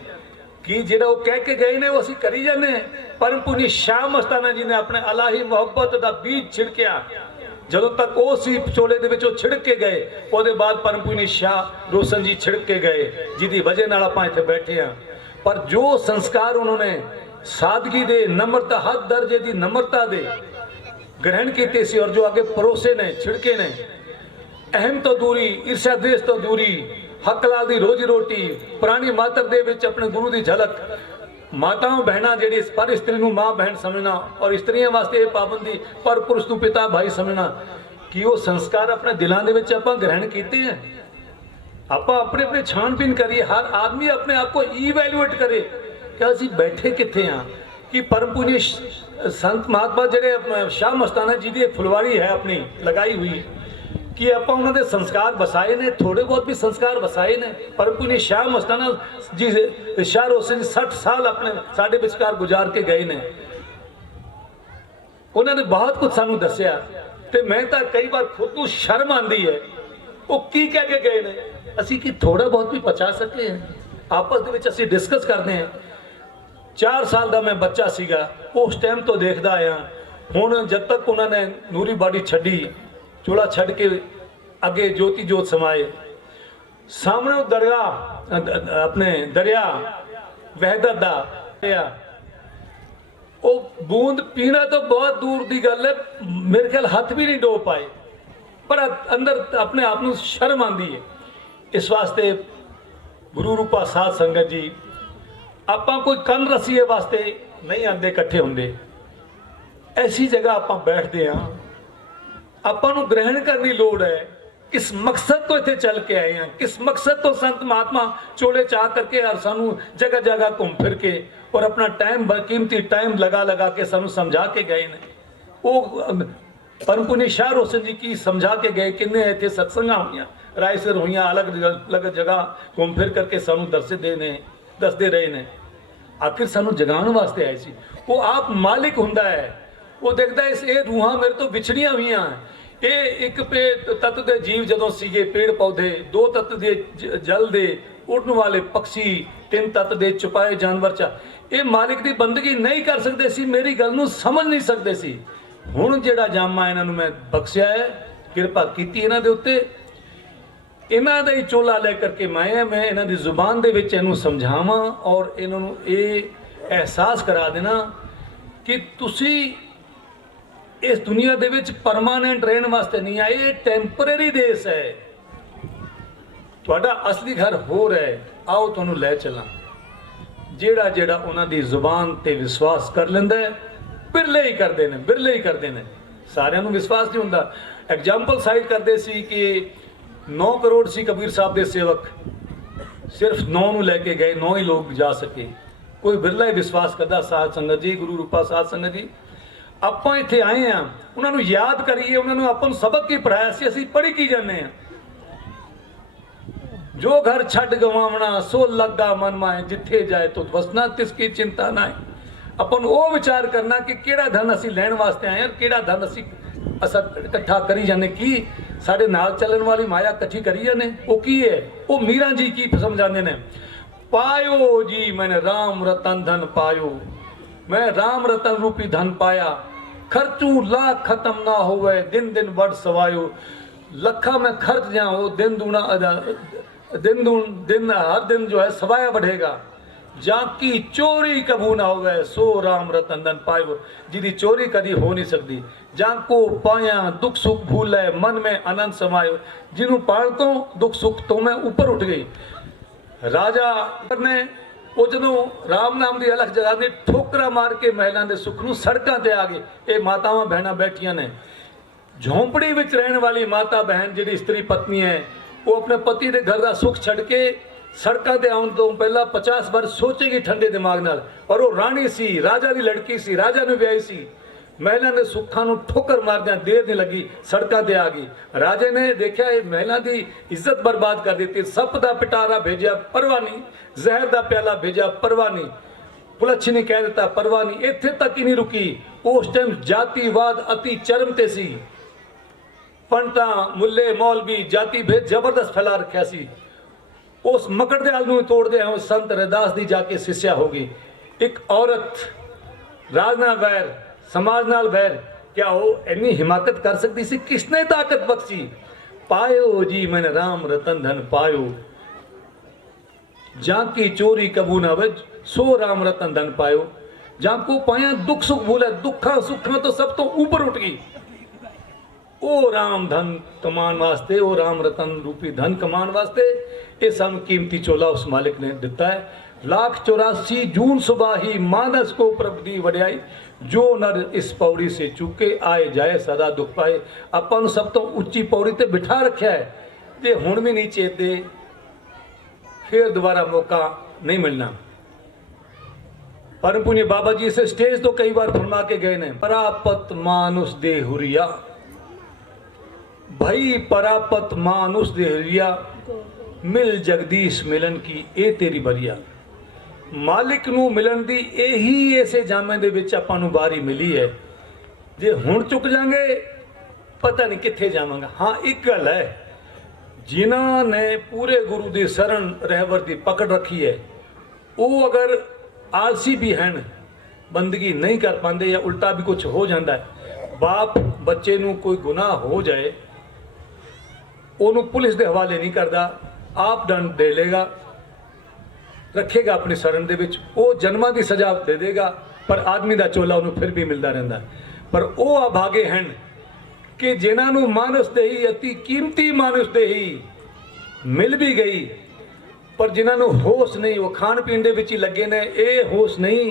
कि ਜਿਹੜਾ ਉਹ ਕਹਿ ਕੇ ਗਏ ਨੇ ਉਹ ਅਸੀਂ ਕਰੀ ਜਾਂਦੇ ਹਾਂ। परम पुनी शाह मस्ताना जी ने अपने अलाही मुहब्बत का बीज छिड़किया, ਜਦੋਂ तक ਉਹ ਸੀ ਪਚੋਲੇ ਦੇ ਵਿੱਚ ਉਹ ਛਿੜਕ ਕੇ ਗਏ, ਉਹਦੇ ਬਾਅਦ परम पुनी शाह रोशन जी छिड़क के गए, ਜਿਹਦੀ ਵਜ੍ਹਾ ਨਾਲ ਆਪਾਂ ਇੱਥੇ ਬੈਠੇ ਹਾਂ। पर जो संस्कार उन्होंने सादगी दे, नम्रता, हद दर्जे की नम्रता दे ग्रहण किए सी और जो आगे परोसे ने, छिड़के ने, अहम तो दूरी, ईर्ष्या द्वेष तो दूरी, हक लाल दी रोजी रोटी, पुरानी मातर दे विच अपने गुरु दी झलक, माताओं बहना जी पर स्त्री नूं माँ बहन समझना और स्त्रियों वास्ते ये पाबंदी, पर पुरुष नूं पिता भाई समझना, कि वो संस्कार अपने दिलों के विच आपां ग्रहण कीते हैं। आपां अपने अपने छानबीन करिए, हर आदमी अपने आप को ईवैल्यूएट करे कि असीं बैठे कित्थे हाँ। कि परम पुनी संत महात्मा जिहड़े शाह मस्ताना जी की एक फुलवाड़ी है अपनी लगाई हुई, कि आप उन्होंने संस्कार बसाए ने, थोड़े बहुत भी संस्कार बसाए ने। परम पुनी शाह मस्ताना जी, शाह रोशन जी 60 साल अपने साढ़े विचकार गुजार के गए ने। उन्होंने बहुत कुछ सानू दसिया, तो मैं तो कई बार खुद को शर्म आती है, वो की कह के गए ने, असी कि थोड़ा बहुत भी पचा सके हैं। आपस दे विच असी डिस्कस करते हैं। 4 साल का मैं बच्चा सीगा, उस टाइम तो देखता आया, हुण जब तक उन्होंने नूरी बाड़ी छड्डी, चूल्हा छड़ के अगे ज्योति जोत समाए, सामने दरगाह अपने दरिया वहदत दा, वो बूंद पीना तो बहुत दूर की गल है, मेरे ख्याल हाथ भी नहीं डो पाए, पर अंदर अपने आप को शर्म आती है। इस वास्ते गुरु रूपा साध संगत जी, आपां कोई कन रसीए वास्ते नहीं आते इकट्ठे होंगे, ऐसी जगह आपां बैठते हाँ, आपां नूं ग्रहण करने की लोड़ है। किस मकसद तो इत्थे चल के आए हैं, किस मकसद तो संत महात्मा चोले चाह करके और सानू जगह जगह घूम फिर के और अपना टाइम कीमती टाइम लगा लगा के सानू समझा के गए ने। वो परम पुनी शाह रोशन जी की समझा के गए, किन्ने इत्थे सत्संगां होईयां, रायसर होईयां, अलग अलग जगह घूम फिर करके सानू दसदे रहे ने। आखिर सानू जगाउण वास्ते आए सी। वो आप मालिक हुंदा है, वो देखता है ये रूहां मेरे तो विछड़ियां हुईयां, ये एक पे तत्व दे जीव जदों सीगे, पेड़ पौधे, 2 तत्व दे जल दे उड़न वाले पक्षी, 3 तत्व दे छुपाए जानवर चा, ये मालिक की बंदगी नहीं कर सकते सी, मेरी गल नूं समझ नहीं सकते सी। हुण जिहड़ा जामा इन्हां नूं मैं बख्शिया है, किरपा कीती इन्हां दे उत्ते, इन्हां दा ही चोला ले करके मैं इन्हां दी जुबान दे विच इहनूं समझावां और इन्हां नूं ये एहसास करा देना कि तुसी इस दुनिया दे विच परमानेंट रहने वास्ते नहीं आए, ये टैंपरेरी देश है, तुहाडा असली घर होर है। आओ तुहानूं लै चलां। जेड़ा जेड़ा उन्हां दी जुबान ते विश्वास कर लैंदा है, बिरले ही करते हैं, बिरले ही करते हैं, सारिਆਂ ਨੂੰ विश्वास नहीं हुंदा। एग्जाम्पल साइड करते सी कि 9 करोड़ सी कबीर साहब के सेवक, सिर्फ 9 ਨੂੰ ਲੈ ਕੇ गए, 9 ही लोग जा सके, कोई बिरला ही विश्वास करता। साध संगत जी, गुरु रूपा साध संगत जी, ਆਪਾਂ ਇੱਥੇ ਆਏ ਆ, ਉਹਨਾਂ ਨੂੰ ਯਾਦ ਕਰੀਏ, ਉਹਨਾਂ ਨੂੰ ਆਪਾਂ ਨੂੰ ਸਬਕ ਕੀ ਪੜਾਇਆ ਸੀ, ਅਸੀਂ ਪੜ੍ਹੀ ਕੀ ਜਾਂਦੇ ਆ। ਜੋ ਘਰ ਛੱਡ ਗਵਾਵਣਾ ਸੋ ਲੱਗਾ ਮਨ ਮਾਏ, ਜਿੱਥੇ ਜਾਏ ਤੋ ਵਸਣਾ ਤਿਸਕੀ ਚਿੰਤਾ ਨਾ ਹੈ। ਆਪਾਂ ਨੂੰ ਉਹ ਵਿਚਾਰ ਕਰਨਾ ਕਿ ਕਿਹੜਾ ਧਨ ਅਸੀਂ ਲੈਣ ਵਾਸਤੇ ਆਏ ਹਾਂ, ਕਿਹੜਾ ਧਨ ਅਸੀਂ ਇਕੱਠਾ ਕਰੀ ਜਾਂਦੇ, ਕੀ ਸਾਡੇ ਨਾਲ ਚੱਲਣ ਵਾਲੀ ਮਾਇਆ ਇਕੱਠੀ ਕਰੀ ਜਾਂਦੇ, ਉਹ ਕੀ ਹੈ। ਉਹ ਮੀਰਾਂ ਜੀ ਕੀ ਸਮਝਾਉਂਦੇ ਨੇ, ਪਾਇਓ ਜੀ ਮੈਨੇ राम रतन धन पायो, मैं राम रतन रूपी धन पाया, खर्चू लाख खत्म ना होवे, दिन दिन बढ़ सवायो, लखा में खर्च जाओ, दिन दूना दिन हर दिन जो है सवाया बढ़ेगा, जाकी चोरी कबू ना होवे, सो राम रतन धन पायो, जिदी चोरी कभी हो नहीं सकती, जाको पाया दुख सुख भूल है, मन में आनंद समायो, जिन्हों पाल तो दुख सुख तो मैं ऊपर उठ गई। राजा ने ਉਹ ਜਦੋਂ ਰਾਮ ਨਾਮ ਦੀ ਅਲਖ ਜਗਾਉਂਦੇ ਠੋਕਰਾ ਮਾਰ ਕੇ ਮਹਿਲਾਂ ਦੇ ਸੁੱਖ ਨੂੰ ਸੜਕਾਂ ਤੇ ਆ ਗਏ। ਇਹ ਮਾਤਾਵਾਂ ਭੈਣਾਂ ਬੈਠੀਆਂ ਨੇ। ਝੌਂਪੜੀ ਵਿੱਚ ਰਹਿਣ ਵਾਲੀ ਮਾਤਾ ਬਹਿਨ ਜਿਹੜੀ ਇਸਤਰੀ ਪਤਨੀ ਹੈ, ਉਹ ਆਪਣੇ ਪਤੀ ਦੇ ਘਰ ਦਾ ਸੁੱਖ ਛੱਡ ਕੇ ਸੜਕਾਂ ਤੇ ਆਉਣ ਤੋਂ ਪਹਿਲਾਂ 50 ਵਾਰ ਸੋਚੇਗੀ ਠੰਡੇ ਦਿਮਾਗ ਨਾਲ। ਪਰ ਉਹ ਰਾਣੀ ਸੀ, ਰਾਜਾ ਦੀ ਲੜਕੀ ਸੀ, ਰਾਜਾ ਨੂੰ ਵਿਆਹੀ ਸੀ। ਮਹਿਲਾਂ ਦੇ ਸੁੱਖਾਂ ਨੂੰ ਠੋਕਰ ਮਾਰਦਿਆਂ ਦੇਰ ਨਹੀਂ ਲੱਗੀ, ਸੜਕਾਂ ਤੇ ਆ ਗਈ। ਰਾਜੇ ਨੇ ਦੇਖਿਆ ਇਹ ਮਹਿਲਾਂ ਦੀ ਇੱਜ਼ਤ ਬਰਬਾਦ ਕਰ ਦਿੱਤੀ। ਸੱਪ ਦਾ ਪਿਟਾਰਾ ਭੇਜਿਆ, ਪਰਵਾਹ ਨਹੀਂ। ਜ਼ਹਿਰ ਦਾ ਪਿਆਲਾ ਭੇਜਿਆ, ਪਰਵਾਹ ਨਹੀਂ। ਪੁਲਛ ਨੇ ਕਹਿ ਦਿੱਤਾ, ਪਰਵਾਹ ਨਹੀਂ। ਇੱਥੇ ਤੱਕ ਹੀ ਨਹੀਂ ਰੁਕੀ। ਉਸ ਟਾਈਮ ਜਾਤੀਵਾਦ ਅਤੀ ਚਰਮ ਤੇ ਸੀ। ਪੰਡਤਾਂ, ਮੁੱਲੇ, ਮੌਲਵੀ ਜਾਤੀ ਭੇਦ ਜ਼ਬਰਦਸਤ ਫੈਲਾ ਰੱਖਿਆ ਸੀ। ਉਸ ਮਕੜ ਦੇ ਹਲ ਨੂੰ ਤੋੜਦੇ ਹੋਏ ਸੰਤ ਰੈਦਾਸ ਦੀ ਜਾ ਕੇ ਸਿੱਸਿਆ ਹੋ ਗਈ। ਇੱਕ ਔਰਤ ਰਾਜ ਨਾਲ ਵੈਰ, ਸਮਾਜ ਨਾਲ ਵੈਰ, ਕਿਆ ਉਹ ਇੰਨੀ ਹਿਮਾਕਤ ਕਰ ਸਕਦੀ ਸੀ? ਕਿਸਨੇ ਤਾਕਤ ਬਖਸ਼ੀ? ਪਾਇਓ ਜੀ ਮਨ ਰਾਮ ਰਤਨ ਧਨ ਪਾਇਓ, ਜਾਂ की चोरी कबू न वज सो राम रतन धन पायो। ਜਾਂ को पाया दुख सुख भूले, दुखा सुख में तो सब तो ऊपर उठ गई। ਉਹ ਰਾਮ ਧਨ ਕਮਾਉਣ ਵਾਸਤੇ, ਉਹ ਰਾਮ ਰਤਨ ਰੂਪੀ ਧਨ ਕਮਾਉਣ ਵਾਸਤੇ ਇਹ ਸਾਨੂੰ ਕੀਮਤੀ ਚੋਲਾ ਉਸ ਮਾਲਿਕ ਨੇ ਦਿੱਤਾ ਹੈ। लाख 84 जून सुबाही मानस को प्रभ दी वड्याई, जो नर इस पौड़ी से चुके आए जाए सदा दुख पाए। ਆਪਾਂ ਨੂੰ ਸਭ ਤੋਂ ਉੱਚੀ ਪੌੜੀ ਤੇ ਬਿਠਾ ਰੱਖਿਆ ਹੈ। ਜੇ ਹੁਣ ਵੀ ਨਹੀਂ ਚੇਤੇ फिर दोबारा मौका नहीं मिलना। परम पुण्य बाबा जी से स्टेज तो कई बार फरमा के गए ने, परापत मानुष दे हुरिया भाई, परापत मानुष दे हुरिया, मिल जगदीश मिलन की ए तेरी बरिया। मालिक नू मिलन दी यही ऐसे जामे दे विच आपां नू बारी मिली है। जे हुण चुक जांगे पता नहीं कित्थे जावांगा। हाँ एक गल है, जिन्हों ने पूरे गुरु की शरण रहबर की पकड़ रखी है, वो अगर आलसी भी हैं, बंदगी नहीं कर पाते या उल्टा भी कुछ हो जाता है, बाप बच्चे नू कोई गुनाह हो जाए उन्होंने पुलिस के हवाले नहीं करता, आप दंड दे लेगा, रखेगा अपनी शरण दे विच, वो जन्मां की सजा दे देगा, पर आदमी का चोला उन्होंने फिर भी मिलता रहता। पर वो अभागे हैं कि जिन्होंने मानुष देही, अति कीमती मानुष देही मिल भी गई, पर जिन्होंने होश नहीं, वो खान पीन दे विच ही लगे ने। ये होश नहीं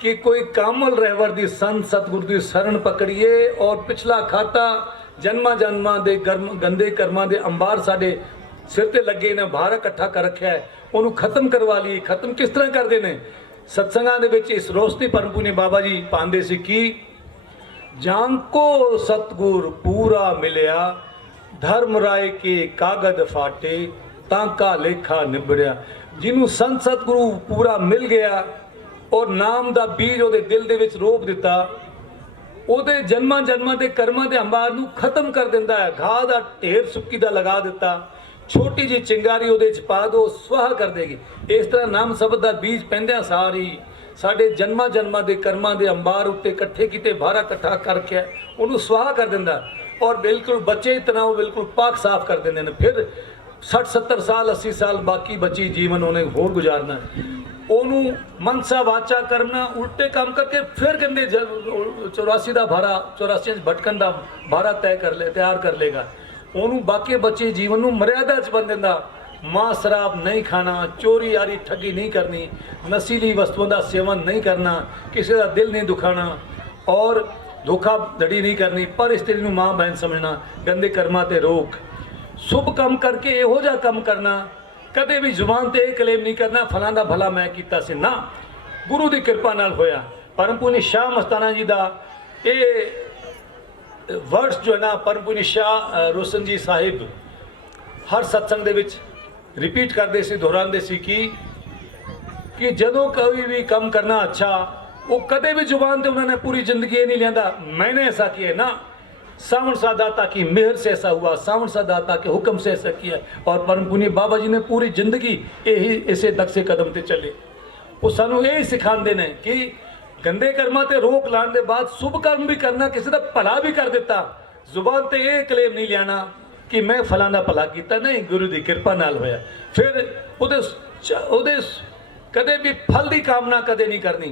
कि कोई कामल रहवर दी संत सतगुरु दी शरण पकड़िए और पिछला खाता जन्मा जन्मा दे गंदे कर्मां दे अंबार साडे सिर ते लगे ने, भार इकट्ठा कर रखा है, उन्होंने खत्म करवा ली। खत्म किस तरह करते हैं? सत्संगां दे विच इस रोशनी परम पुण्य बाबा जी पांदे सी कि जांको सतगुर पूरा मिलिया, धर्म राय के कागद फाटे, तांका लेखा निबड़िया। जिन्हों संत सतगुरु पूरा मिल गया और नाम दा बीज ਉਹਦੇ दिल ਦੇ ਵਿੱਚ ਰੋਪ ਦਿੱਤਾ, ਉਹਦੇ ਜਨਮਾਂ ਜਨਮਾਂ ਦੇ ਕਰਮਾਂ ਦੇ ਅੰਬਾਰ ਨੂੰ ਖਤਮ ਕਰ ਦਿੰਦਾ ਹੈ। ਘਾਹ ਦਾ ਢੇਰ ਸੁੱਕੀ ਦਾ ਲਗਾ ਦਿੱਤਾ, ਛੋਟੀ ਜਿਹੀ ਚਿੰਗਾਰੀ ਉਹਦੇ ਚ ਪਾ ਦੋ, ਸਵਾਹ ਕਰ ਦੇਗੀ। ਇਸ ਤਰ੍ਹਾਂ ਨਾਮ ਸ਼ਬਦ ਦਾ ਬੀਜ ਪੈਂਦਿਆਂ ਸਾਰੀ ਸਾਡੇ ਜਨਮਾਂ ਜਨਮਾਂ ਦੇ ਕਰਮਾਂ ਦੇ ਅੰਬਾਰ ਉੱਤੇ ਇਕੱਠੇ ਕੀਤੇ ਭਾਰਾ ਇਕੱਠਾ ਕਰਕੇ ਉਹਨੂੰ ਸਵਾਹ ਕਰ ਦਿੰਦਾ। ਔਰ ਬਿਲਕੁਲ ਬੱਚੇ ਇਤਨਾ ਉਹ ਬਿਲਕੁਲ ਪਾਕ ਸਾਫ਼ ਕਰ ਦਿੰਦੇ ਨੇ। ਫਿਰ 60-70 ਸਾਲ 80 ਸਾਲ ਬਾਕੀ ਬਚੀ ਜੀਵਨ ਉਹਨੇ ਹੋਰ ਗੁਜ਼ਾਰਨਾ। ਉਹਨੂੰ ਮਨਸਾ ਵਾਚਾ ਕਰਨਾ, ਉਲਟੇ ਕੰਮ ਕਰਕੇ ਫਿਰ ਕਹਿੰਦੇ 84 ਦਾ ਭਾਰਾ, 84 ਭਟਕਣ ਦਾ ਭਾਰਾ ਤੈਅ ਕਰ ਲੈ, ਤਿਆਰ ਕਰ ਲੇਗਾ। ਉਹਨੂੰ ਬਾਕੀ ਬੱਚੇ ਜੀਵਨ ਨੂੰ ਮਰਿਆਦਾ 'ਚ ਬੰਨ ਦਿੰਦਾ। मां शराब नहीं खाना, चोरी यारी ठगी नहीं करनी, नशीली वस्तुओं का सेवन नहीं करना, किसी का दिल नहीं दुखाना और धोखाधड़ी नहीं करनी, पर स्त्री को मां बहन समझना, गंदे कर्मां ते रोक, शुभ काम करके इहो जिहा काम करना, कदे भी जुबान ते यह क्लेम नहीं करना फलां दा भला मैं कीता सी ना, गुरु की कृपा नाल होया। परम पुण्य शाह मस्ताना जी का ये वर्ड्स जो है ना, परम पुण्य शाह रोशन जी साहिब हर सत्संग दे विच रिपीट करते सी, दोहराते सी कि जदों कोई भी काम करना अच्छा, वो कदे भी जुबान से उन्होंने पूरी जिंदगी ये नहीं लिया मैंने ऐसा किया ना, सावन सा दाता की मेहर से ऐसा हुआ, सावन सा दाता के हुक्म से ऐसा किया। और परम पुण्य बाबा जी ने पूरी जिंदगी यही ऐसे दक्षे कदम से चले। वो सानू यही सिखाते हैं कि गंदे कर्मां ते रोक लाने के बाद शुभ कर्म भी करना, किसी का भला भी कर दिता, जुबान से ये क्लेम नहीं लिया कि मैं फलाना भला किया, नहीं, गुरु की कृपा नाल होया। फिर उहदे कदे भी फल की कामना कदे नहीं करनी।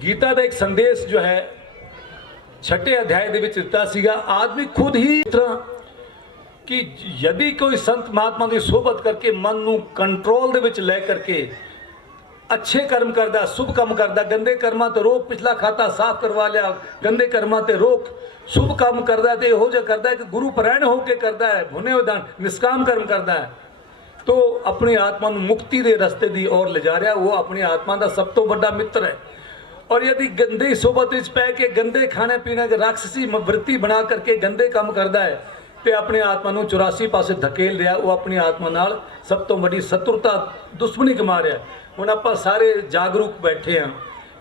गीता का एक संदेश जो है 6 अध्याय दे विच दिता सीगा, आदमी खुद ही इस तरह कि यदि कोई संत महात्मा की सोहबत करके मन नू कंट्रोल दे विच लै करके अच्छे कर्म करदा, शुभ काम करदा, गंदे कर्मां ते रोक, पिछला खाता साफ करवा लिया, गंदे कर्मां ते रोक, शुभ काम करदा ते इहो जिहा करदा कि गुरु परायण होके करदा है, भुने होए दान निष्काम कर्म करदा है, तो अपनी आत्मा ਨੂੰ मुक्ति ਦੇ ਰਸਤੇ ਦੀ ओर ले जा रहा। वो अपनी आत्मा ਦਾ ਸਭ ਤੋਂ ਵੱਡਾ ਮਿੱਤਰ है। और यदि गंदी सोबत ਵਿੱਚ ਪੈ ਕੇ गंदे खाने पीने के राक्षसी वृत्ति बना करके गंदे काम करदा है ਤੇ अपनी आत्मा ਨੂੰ 84 ਪਾਸੇ ਧਕੇਲ ਰਿਹਾ। ਉਹ ਆਪਣੀ ਆਤਮਾ ਨਾਲ ਸਭ ਤੋਂ ਵੱਡੀ ਸ਼ਤਰੁਤਾ ਦੁਸ਼ਮਣੀ ਕਮਾ ਰਿਹਾ। ਹੁਣ ਆਪਾਂ ਸਾਰੇ ਜਾਗਰੂਕ ਬੈਠੇ ਹਾਂ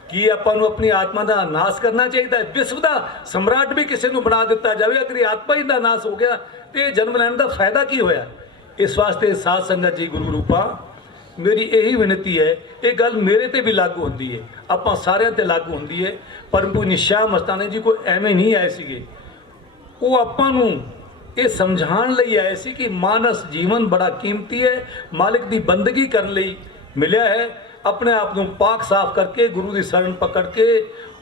ਕਿ ਆਪਾਂ ਨੂੰ ਆਪਣੀ ਆਤਮਾ ਦਾ ਨਾਸ਼ ਕਰਨਾ ਚਾਹੀਦਾ ਹੈ। ਵਿਸ਼ਵ ਦਾ ਸਮਰਾਟ ਵੀ ਕਿਸੇ ਨੂੰ ਬਣਾ ਦਿੱਤਾ ਜਾਵੇ, ਅਗਰ ਇਹ ਆਤਮਾ ਹੀ ਦਾ ਨਾਸ਼ ਹੋ ਗਿਆ ਤੇ ਜਨਮ ਲੈਣ ਦਾ ਫਾਇਦਾ ਕੀ ਹੋਇਆ। ਇਸ ਵਾਸਤੇ ਸਾਧ ਸੰਗਤ ਜੀ, ਗੁਰੂ ਰੂਪਾ ਮੇਰੀ ਇਹੀ ਬੇਨਤੀ ਹੈ, ਇਹ ਗੱਲ ਮੇਰੇ ਤੇ ਵੀ ਲਾਗੂ ਹੁੰਦੀ ਹੈ, ਆਪਾਂ ਸਾਰਿਆਂ ਤੇ ਲਾਗੂ ਹੁੰਦੀ ਹੈ। ਪਰਮਪੂ ਨਿਸ਼ਾਹ ਮਸਤਾਨੇ ਜੀ ਕੋਈ ਐਵੇਂ ਨਹੀਂ ਆਏ ਸੀਗੇ, ਉਹ ਆਪਾਂ ਨੂੰ ਇਹ ਸਮਝਾਉਣ ਲਈ ਆਏ ਸੀ ਕਿ ਮਾਨਸ ਜੀਵਨ ਬੜਾ ਕੀਮਤੀ ਹੈ, ਮਾਲਿਕ ਦੀ ਬੰਦਗੀ ਕਰਨ ਲਈ ਮਿਲਿਆ ਹੈ। ਆਪਣੇ ਆਪ ਨੂੰ ਪਾਕ ਸਾਫ਼ ਕਰਕੇ ਗੁਰੂ ਦੀ ਸ਼ਰਨ ਪਕੜ ਕੇ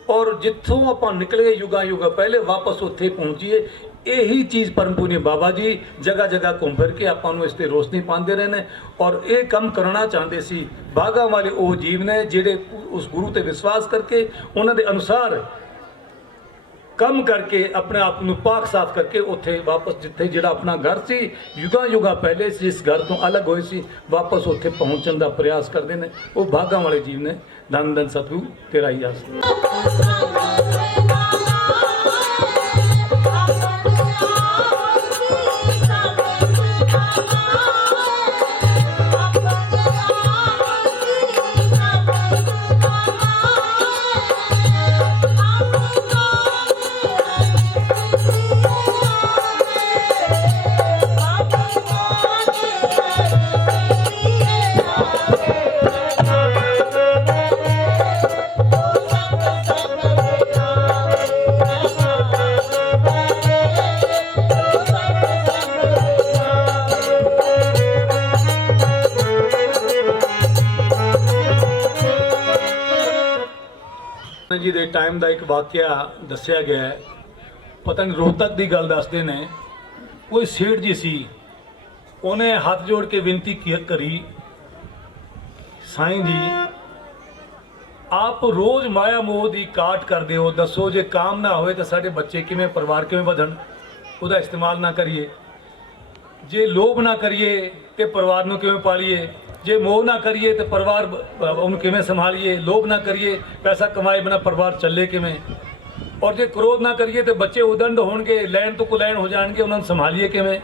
ਔਰ ਜਿੱਥੋਂ ਆਪਾਂ ਨਿਕਲੇ ਯੁਗਾ ਯੁਗਾ ਪਹਿਲੇ ਵਾਪਸ ਉੱਥੇ ਪਹੁੰਚੀਏ। यही चीज़ परम पूज्य बाबा जी जगह जगह घूम फिर के आपां नूं इस ते रोशनी पाते रहे ने और ये काम करना चाहते सी। बाघा वाले वो जीव ने जिहड़े उस गुरु ते विश्वास करके उन्हां दे अनुसार काम करके अपने आप नूं पाक साफ करके उत्थे वापस जिथे जिहड़ा अपना घर सी युगा युगा पहले जिस घर तो अलग होए सी वापस उत्थे पहुँचण दा प्रयास करते हैं। वो बाघा वाले जीव ने। धन धन सतगुरु तेरा ही आस। जी दे टाइम का एक वाकया दसिया गया है, पता नहीं रोहतक की गल दसते ने। कोई सेठ जी सी, उन्हें हाथ जोड़ के विनती करी, साईं जी आप रोज़ माया मोह की काट कर दो, दसो जे काम ना होए तो साढ़े बच्चे किवें परिवार किवें वधण, उसका इस्तेमाल ना करिए। जे लोभ ना करिए तो परिवार नूं किवें पालीए, जे मोह ना करिए तो परिवार उन्हें किवें संभालिए, लोभ ना करिए पैसा कमाए बिना परिवार चले किवें, और जे क्रोध ना करिए तो बच्चे उदंड होणगे, लैन तो कुलैन हो जाएंगे, उन्होंने संभालिए किवें।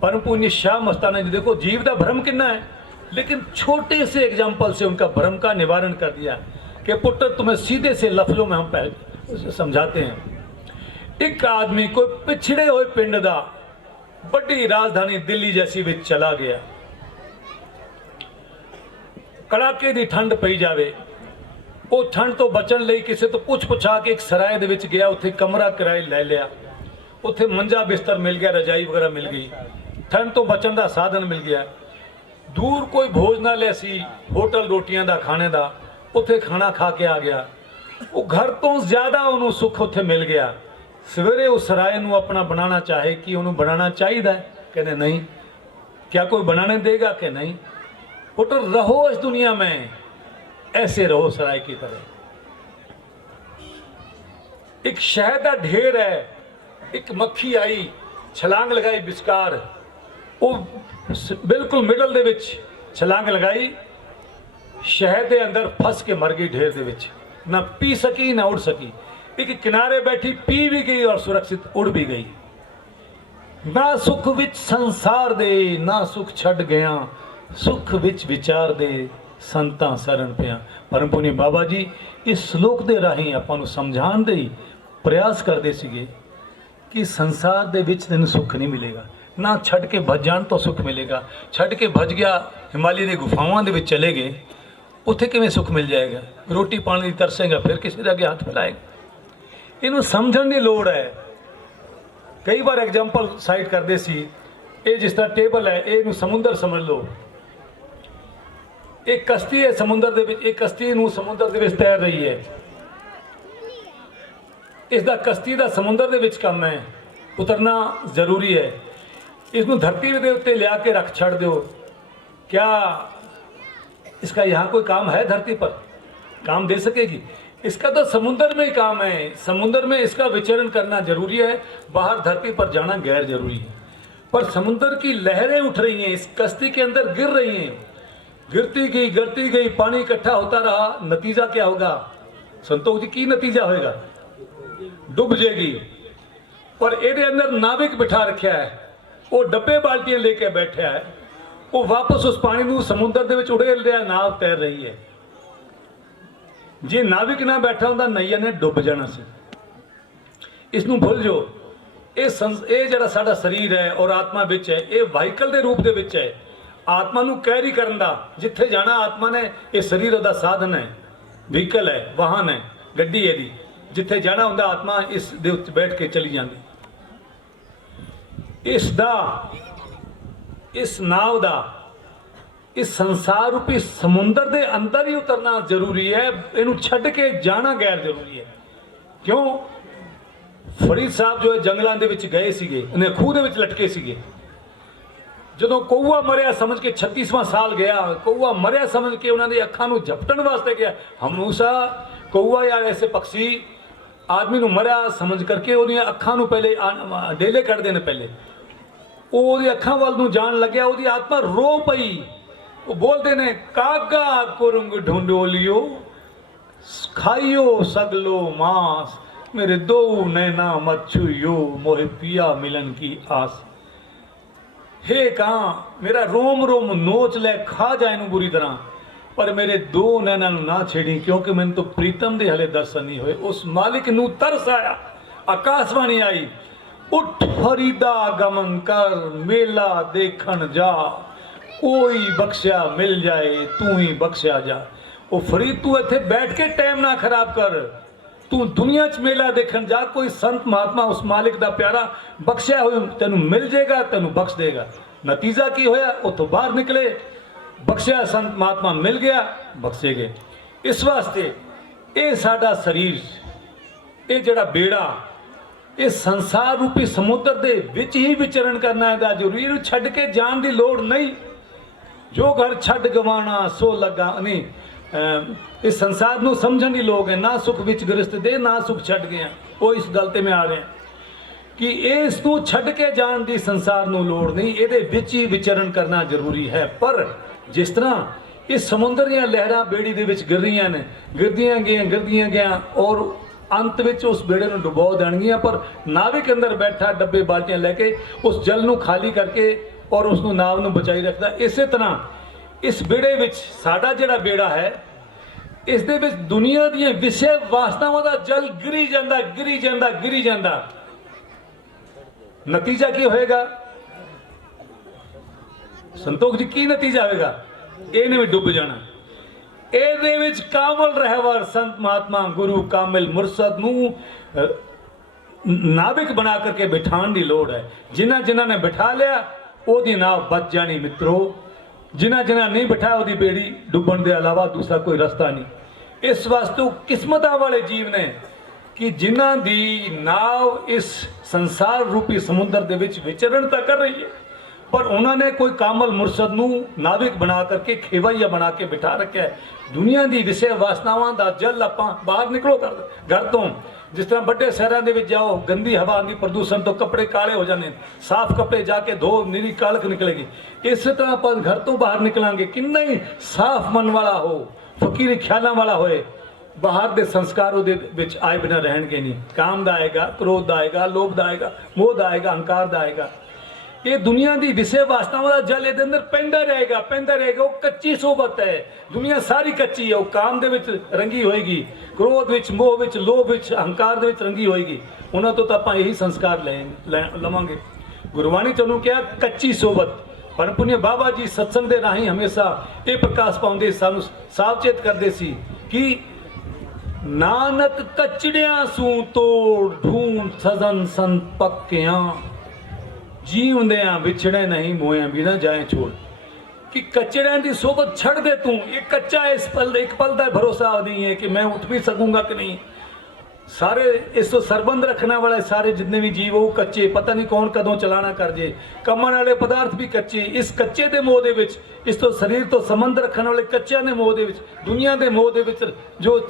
परम पूज्य शाह मस्ताना जी देखो जीव का भ्रम कितना है, लेकिन छोटे से एग्जाम्पल से उनका भ्रम का निवारण कर दिया कि पुत्र तुम्हें सीधे से लफ्ज़ों में हम समझाते हैं। एक आदमी कोई पिछड़े हुए पिंड का बड़ी राजधानी दिल्ली जैसी विच चला गया, कड़ाके की ठंड पई जावे, वो ठंड तो बचन लई किसी तो पुछ पुछा के एक सराय दे विच गया, उत्थे कमरा किराए ले लिया, उत्थे मंजा बिस्तर मिल गया, रजाई वगैरह मिल गई, ठंड तो बचन का साधन मिल गया। दूर कोई भोजनालय सी होटल रोटियां दा खाने दा, उत्थे खाना खा के आ गया। वो घर तो ज़्यादा उन्होंने सुख उत्थे मिल गया। सवेरे उस सराय नूं अपना बनाना चाहे कि उन्होंने बनाना चाहिए, कहते नहीं, क्या कोई बनाने देगा कि नहीं। पुत्र रहो इस दुनिया में, ऐसे रहो सराय की तरह। एक शहद का ढेर है, एक मक्खी आई छलांग लगाई विचकार, वो बिल्कुल मिडल दे विच छलांग लगाई, शहद के अंदर फस के मर गई ढेर दे विच, ना पी सकी ना उड़ सकी। एक किनारे बैठी पी भी गई और सुरक्षित उड़ भी गई। ना सुख विच संसार दे, ना सुख छड़ गया, सुख विच विचार दे, संतां शरण पिया। परम पुनी बाबा जी इस श्लोक दे राही आपां नूं समझाउण दे प्रयास करते सीगे कि संसार दे विच तैनूं सुख नहीं मिलेगा, ना छड़ के भज जाण तो सुख मिलेगा। छड़ के भज गया, हिमालय दी गुफावां दे विच चले गए, उत्थे किवें सुख मिल जाएगा। रोटी पानी दी तरसेगा, फिर किसी दे अगे हाथ फैलाएगा। इनू समझण दी लोड़ है। कई बार एग्जाम्पल साइट करते सी, ये जिस तरह टेबल है, ये समुंदर समझ लो, एक कश्ती है समुंदर दे विच, एक कश्ती नूं समुंदर दे विच तैर रही है। इसदा कश्ती दा समुंदर दे विच काम है, उतरना जरूरी है। इसनूं धरती दे उत्ते लिया के रख छड़ दो, क्या इसका यहाँ कोई काम है धरती पर? काम दे सकेगी? इसका तो समुद्र में ही काम है, समुद्र में इसका विचरण करना जरूरी है, बाहर धरती पर जाना गैर जरूरी है। पर समुद्र की लहरें उठ रही हैं, इस कश्ती के अंदर गिर रही हैं, गिरती गई, पानी इकट्ठा होता रहा, नतीजा क्या होगा संतोष जी? की नतीजा होगा? डूब जाएगी। पर ਇਹਦੇ अंदर नाविक बिठा रखा है, वो डब्बे बाल्टियां लेके बैठा है, वो वापस उस पानी ਨੂੰ समुद्र ਦੇ ਵਿੱਚ उड़ेल ਰਿਹਾ, नाव तैर रही है। ਜੇ ਨਾਵਿਕ ਨਾ ਬੈਠਾ ਹੁੰਦਾ ਨਈਆ ਨੇ ਡੁੱਬ ਜਾਣਾ ਸੀ। ਇਸ ਨੂੰ ਭੁੱਲ ਜਾਓ। ਇਹ ਜਿਹੜਾ ਸਾਡਾ ਸਰੀਰ ਹੈ ਔਰ ਆਤਮਾ ਵਿੱਚ ਹੈ, ਇਹ ਵਾਹੀਕਲ ਦੇ ਰੂਪ ਦੇ ਵਿੱਚ ਹੈ। ਆਤਮਾ ਨੂੰ ਕੈਰੀ ਕਰਨ ਦਾ, ਜਿੱਥੇ ਜਾਣਾ ਆਤਮਾ ਨੇ, ਇਹ ਸਰੀਰ ਉਹਦਾ ਸਾਧਨ ਹੈ, ਵਹੀਕਲ ਹੈ, ਵਾਹਨ ਹੈ, ਗੱਡੀ ਇਹਦੀ। ਜਿੱਥੇ ਜਾਣਾ ਹੁੰਦਾ ਆਤਮਾ ਇਸ ਦੇ ਉੱਤੇ ਬੈਠ ਕੇ ਚਲੀ ਜਾਂਦੀ। ਇਸ ਦਾ, ਇਸ ਨਾਵ ਦਾ इस संसार रूपी समुंदर के अंदर ही उतरना जरूरी है, इनू छड़ के जाना गैर जरूरी है। क्यों? फरीद साहब जो है जंगलों के विच गए सीगे, उन्हें खूह दे विच लटके सीगे। जदों कौआ मरिया समझ के 36वां साल गया, कौआ मरिया समझ के उन्होंने अखां नू झपटन वास्ते गया। हमेशा कौआ या ऐसे पक्षी आदमी नू मरिया समझ करके उहदियां अखां नू पहले डेले कढ़दे ने। पहले वो अखां वाल नू जान लग्या, उहदी आत्मा रो पई। वो बोलते ने कागा कुरंग ढूंढोलियो, खाइयो सगलो मांस, मेरे दो नैना मच्छुयो, मोहे पिया मिलन की आस। हे कहाँ मेरा रोम रोम नोच ले, खा जाए नू बुरी तरह, पर मेरे दो नैना नू ना छेड़ी, क्योंकि मैंने तो प्रीतम दे हले दर्शन नहीं होए। उस मालिक नू तरस आया, आकाशवाणी आई, उठ फरीदा गमन कर, मेला देखन जा, कोई बख्शा मिल जाए तू ही बख्शा जा। ओ फरीद तू इत्थे बैठ के टाइम ना खराब कर, तू दुनिया च मेला देखन जा, कोई संत महात्मा उस मालिक दा प्यारा बख्शा हो तेनू मिल जाएगा, तेनू बख्श देगा। नतीजा की होया? उतो बाहर निकले, बख्शा संत महात्मा मिल गया, बख्शे गए। इस वास्ते ये साडा शरीर, ये जड़ा बेड़ा, इस संसार रूपी समुद्र दे विच ही विचरण करना है जरूरी। इहनू छड्ड के जान दी लोड़ नहीं। जो घर छड़ गवाना सो लगा नहीं। इस संसार नू समझण दी लोग है, ना सुख विच गृहस्थ दे, ना सुख छड़ गए। वो इस गल ते मैं आ रहे हैं कि इस तू छड़ के जान दी संसार नू लोड़ नहीं, इहदे विच ही विचरण करना जरूरी है। पर जिस तरह इस समुद्र ਦੀਆਂ लहरां बेड़ी दे विच गिर रहीਆਂ ने, गिरदियां गईਆਂ और अंत विच उस बेड़े नू डुबो देणगीਆਂ। पर नाविक अंदर बैठा डब्बे बाल्टियां लैके उस जल नू खाली करके और उसनू नाव नू बचाई रखदा। इसे तरह इस बेड़े विच साडा जिहड़ा बेड़ा है, इस दे विच दुनिया दीयां विषय वासनावां दा जल गिरी जांदा। नतीजा की होएगा संतोख जी? की नतीजा होएगा? इहने भी डुब जाना। ਇਹਦੇ ਵਿੱਚ ਕਾਮਲ ਰਹਿਵਰ संत महात्मा गुरु कामिल मुरसद नू नाविक बना करके बिठाने की लोड़ है। जिन्हां ने बिठा लिया ओदी नाव बच जानी मित्रों, जिन्हां नहीं बिठाया ओदी बेड़ी डुबण के अलावा दूसरा कोई रास्ता नहीं। इस वास्ते किस्मतां वाले जीव ने कि जिन्हां दी नाव इस संसार रूपी समुद्र दे विच विचरण तो कर रही है, पर उन्होंने कोई कामल मुरसद नू नाविक बना करके खेवैया बना के बिठा रखा है। दुनिया की विषय वासनावां दा जल आपां बाहर निकलो घर तो। जिस तरह बड़े शहरों के जाओ, गंदी हवा आती, प्रदूषण तो कपड़े काले हो जाने, साफ कपड़े जाके धो, निरी कालक निकलेगी। इस तरह अपन घर तो बाहर निकलांगे, किन्ना ही साफ मन वाला हो, फकीरी ख्यालों वाला होए, बाहर के संस्कारों के विच आए बिना रहणगे नहीं। काम दा आएगा, क्रोध दा आएगा, लोभ दा आएगा, मोह दा आएगा, अहंकार दा आएगा। ये दुनिया की विषय वासनावां दा जल ये अंदर पैंदा रहेगा। वो कच्ची सोबत है, दुनिया सारी कच्ची है। वो काम दे विच रंगी होएगी, क्रोध विच, मोह विच, लोभ विच, अहंकार दे विच रंगी होएगी। उन्हां तो आपां यही संस्कार लवांगे। गुरबाणी चनू क्या कच्ची सोबत। पर पुण्य बाबा जी सत्संग दे राही हमेशा ये प्रकाश पाउंदे, सानू सावचेत करदे सी कि नानक कचड़ियां सू तोड़ ढूंढ सजन संत पक्कियां, जीवंदियां विछड़े नहीं मोया बिना जाए छोड़। कि कचड़ियां की सोबत छड़ दे तू, ये कच्चा इस पल, एक पल का भरोसा नहीं है कि मैं उठ भी सकूंगा कि नहीं। ਸਾਰੇ ਇਸ ਤੋਂ ਸਰਬੰਧ ਰੱਖਣ ਵਾਲੇ ਸਾਰੇ ਜਿੰਨੇ ਵੀ ਜੀਵ ਉਹ ਕੱਚੇ, ਪਤਾ ਨਹੀਂ ਕੌਣ ਕਦੋਂ ਚਲਾਣਾ ਕਰ ਜੇ। ਕੰਮਣ ਵਾਲੇ ਪਦਾਰਥ ਵੀ ਕੱਚੇ, ਇਸ ਕੱਚੇ ਦੇ ਮੋਹ ਦੇ ਵਿੱਚ, ਇਸ ਤੋਂ ਸਰੀਰ ਤੋਂ ਸੰਬੰਧ ਰੱਖਣ ਵਾਲੇ ਕੱਚਿਆਂ ਦੇ ਮੋਹ ਦੇ ਵਿੱਚ, ਦੁਨੀਆ ਦੇ ਮੋਹ ਦੇ ਵਿੱਚ ਜੋ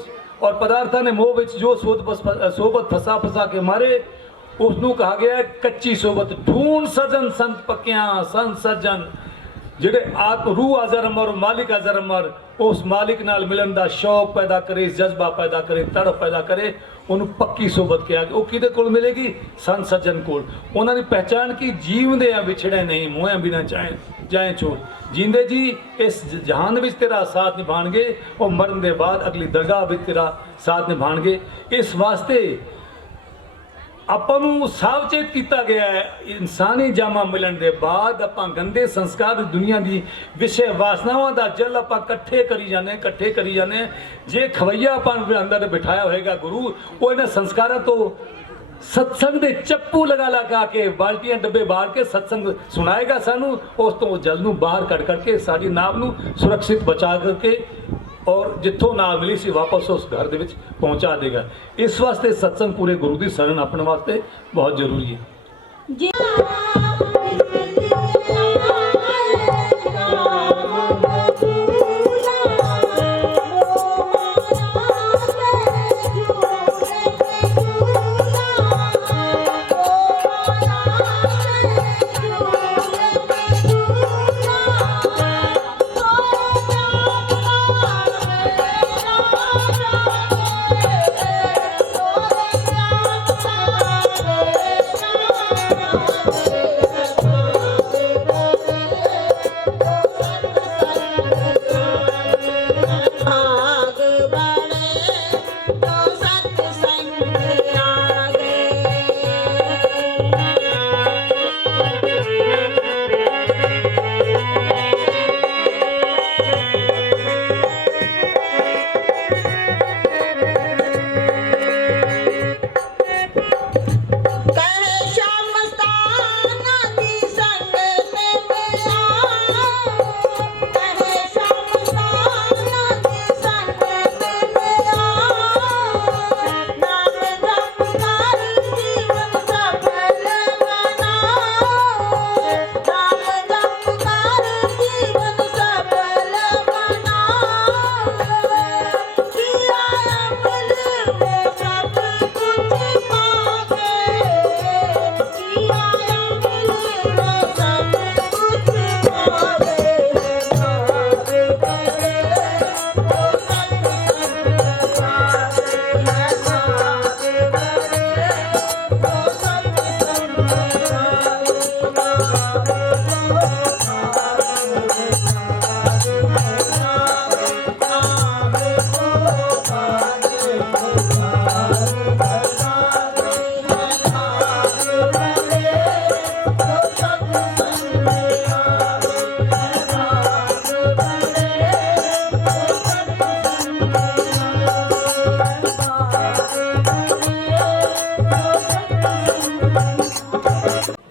ਔਰ ਪਦਾਰਥਾਂ ਦੇ ਮੋਹ ਵਿੱਚ ਜੋ ਸੋਬਤ ਫਸਾ ਕੇ ਮਾਰੇ, ਉਸ ਨੂੰ ਕਹਾ ਗਿਆ ਹੈ ਕੱਚੀ ਸੋਬਤ। ਢੂੰਡ ਸਜਨ ਸੰਤ ਪੱਕਿਆਂ ਸੰਤ ਸੱਜਣ, ਜਿਹੜੇ ਆਤਮ ਰੂਹ ਹਾਜ਼ਰ ਅਮਰ ਮਾਲਿਕ ਹਾਜ਼ਰ ਅਮਰ, ਉਸ ਮਾਲਿਕ ਨਾਲ ਮਿਲਣ ਦਾ ਸ਼ੌਕ ਪੈਦਾ ਕਰੇ, ਜਜ਼ਬਾ ਪੈਦਾ ਕਰੇ, ਤੜਪ ਪੈਦਾ ਕਰੇ, ਉਹਨੂੰ ਪੱਕੀ ਸੋਬਤ ਕਿਹਾ। ਉਹ ਕਿਹਦੇ ਕੋਲ ਮਿਲੇਗੀ? ਸੰਤ ਸੱਜਣ ਕੋਲ। ਉਹਨਾਂ ਦੀ ਪਹਿਚਾਣ ਕੀ? ਜੀਵਦੇ ਆ ਵਿਛੜੇ ਨਹੀਂ, ਮੋਹਿਆਂ ਬਿਨਾ ਜਾਏ ਛੋੜ। ਜੀਂਦੇ ਜੀ ਇਸ ਜਹਾਨ ਵਿੱਚ ਤੇਰਾ ਸਾਥ ਨਿਭਾਣਗੇ, ਉਹ ਮਰਨ ਦੇ ਬਾਅਦ ਅਗਲੀ ਦਰਗਾਹ ਵਿੱਚ ਤੇਰਾ ਸਾਥ ਨਿਭਾਣਗੇ। ਇਸ ਵਾਸਤੇ ਆਪਾਂ ਨੂੰ ਸਾਵਚੇਤ ਕੀਤਾ ਗਿਆ ਹੈ, ਇਨਸਾਨੀ ਜਾਮਾ ਮਿਲਣ ਦੇ ਬਾਅਦ ਆਪਾਂ ਗੰਦੇ ਸੰਸਕਾਰ ਦੀ ਦੁਨੀਆ ਦੀ ਵਿਸ਼ੇ ਵਾਸਨਾਵਾਂ ਦਾ ਜਲ ਆਪਾਂ ਇਕੱਠੇ ਕਰੀ ਜਾਂਦੇ। ਜੇ ਖਵਈਆ ਆਪਾਂ ਅੰਦਰ ਬਿਠਾਇਆ ਹੋਏਗਾ ਗੁਰੂ, ਉਹ ਇਹਨਾਂ ਸੰਸਕਾਰਾਂ ਤੋਂ ਸਤਸੰਗ ਦੇ ਚੱਪੂ ਲਗਾ ਕੇ ਬਾਲਟੀਆਂ ਡੱਬੇ ਬਾਹਰ ਕੇ ਸਤਸੰਗ ਸੁਣਾਏਗਾ ਸਾਨੂੰ। ਉਸ ਤੋਂ ਜਲ ਨੂੰ ਬਾਹਰ ਕੱਢ ਕੇ ਸਾਡੀ ਨਾਭ ਨੂੰ ਸੁਰੱਖਿਅਤ ਬਚਾ ਕਰਕੇ ਔਰ ਜਿੱਥੋਂ ਨਾ ਮਿਲੀ ਸੀ ਵਾਪਸ ਉਸ ਘਰ ਦੇ ਵਿੱਚ ਪਹੁੰਚਾ ਦੇਗਾ। ਇਸ ਵਾਸਤੇ ਸਤਸੰਗ ਪੂਰੇ ਗੁਰੂ ਦੀ ਸ਼ਰਨ ਆਪਣੇ ਵਾਸਤੇ ਬਹੁਤ ਜ਼ਰੂਰੀ ਹੈ। ਜੀ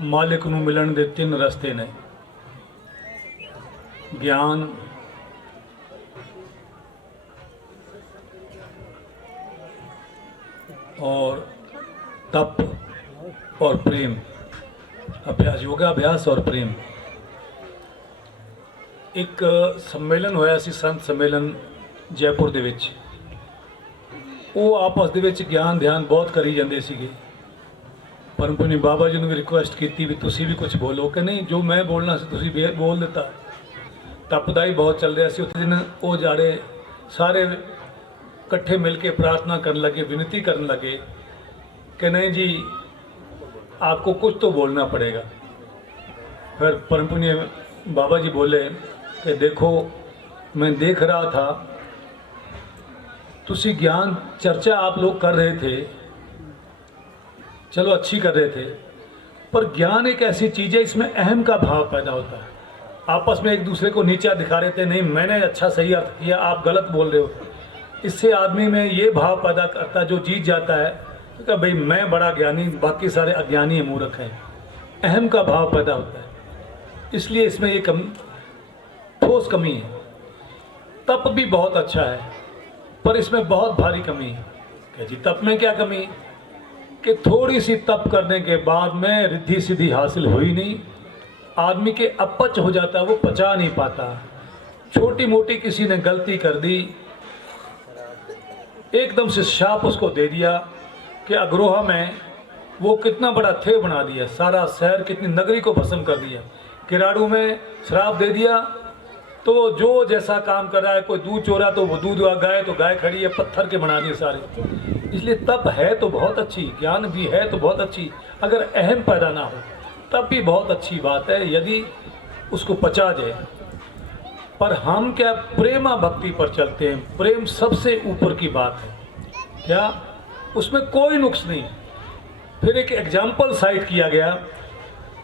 ਮਾਲਿਕ ਨੂੰ ਮਿਲਣ ਦੇ ਤਿੰਨ ਰਸਤੇ ਨੇ। ਗਿਆਨ, और तप और प्रेम, अभ्यास, योगाभ्यास और प्रेम। एक सम्मेलन होया सी, संत सम्मेलन जयपुर दे विच। ਉਹ ਆਪਸ ਦੇ ਵਿੱਚ ਗਿਆਨ ਧਿਆਨ ਬਹੁਤ ਕਰੀ ਜਾਂਦੇ ਸੀਗੇ। ਪਰ ਪੁਨੀ ਬਾਬਾ ਜੀ ਨੂੰ ਵੀ ਰਿਕੁਐਸਟ ਕੀਤੀ ਵੀ ਤੁਸੀਂ ਵੀ ਕੁਝ ਬੋਲੋ, ਕਿ ਨਹੀਂ ਜੋ ਮੈਂ ਬੋਲਣਾ ਸੀ ਤੁਸੀਂ ਬੋਲ ਦਿੱਤਾ। ਤਪ ਦਾ ਹੀ ਬਹੁਤ ਚੱਲ ਰਿਹਾ ਸੀ ਉੱਥੇ ਦਿਨ। ਉਹ ਜਾੜੇ ਸਾਰੇ ਇਕੱਠੇ ਮਿਲ ਕੇ प्रार्थना करने लगे, विनती करने लगे कि नहीं जी आपको कुछ तो बोलना पड़ेगा। फिर परम पुण्य बाबा जी बोले कि देखो मैं देख रहा था तुसी ज्ञान चर्चा आप लोग कर रहे थे, चलो अच्छी कर रहे थे, पर ज्ञान एक ऐसी चीज़ है इसमें अहम का भाव पैदा होता है। आपस में एक दूसरे को नीचा दिखा रहे थे, नहीं मैंने अच्छा सही अर्थ किया आप गलत बोल रहे हो। इससे आदमी में ये भाव पैदा करता जो जीत जाता है कि भाई मैं बड़ा ज्ञानी बाकी सारे अज्ञानी है, मूर्ख हैं। अहम का भाव पैदा होता है, इसलिए इसमें ये ठोस कमी है। तप भी बहुत अच्छा है पर इसमें बहुत भारी कमी है क्या जी तप में क्या कमी, कि थोड़ी सी तप करने के बाद में रिद्धि सिद्धि हासिल हुई नहीं, आदमी के अपच हो जाता है, वो पचा नहीं पाता। छोटी मोटी किसी ने गलती कर दी, एकदम से शाप उसको दे दिया कि अग्रोहा में वो कितना बड़ा थे बना दिया, सारा शहर कितनी नगरी को भस्म कर दिया। किराड़ू में श्राप दे दिया तो जो जैसा काम कर रहा है, कोई दूध चोरा तो वो दूध गाय तो गाय खड़ी है, पत्थर के बना दिए सारे। इसलिए तप है तो बहुत अच्छी, ज्ञान भी है तो बहुत अच्छी, अगर अहम पैदा ना हो तब भी बहुत अच्छी बात है यदि उसको पचा जाए। पर हम क्या प्रेमा भक्ति पर चलते हैं, प्रेम सबसे ऊपर की बात है, क्या उसमें कोई नुक्स नहीं। फिर एक एग्जाम्पल साइट किया गया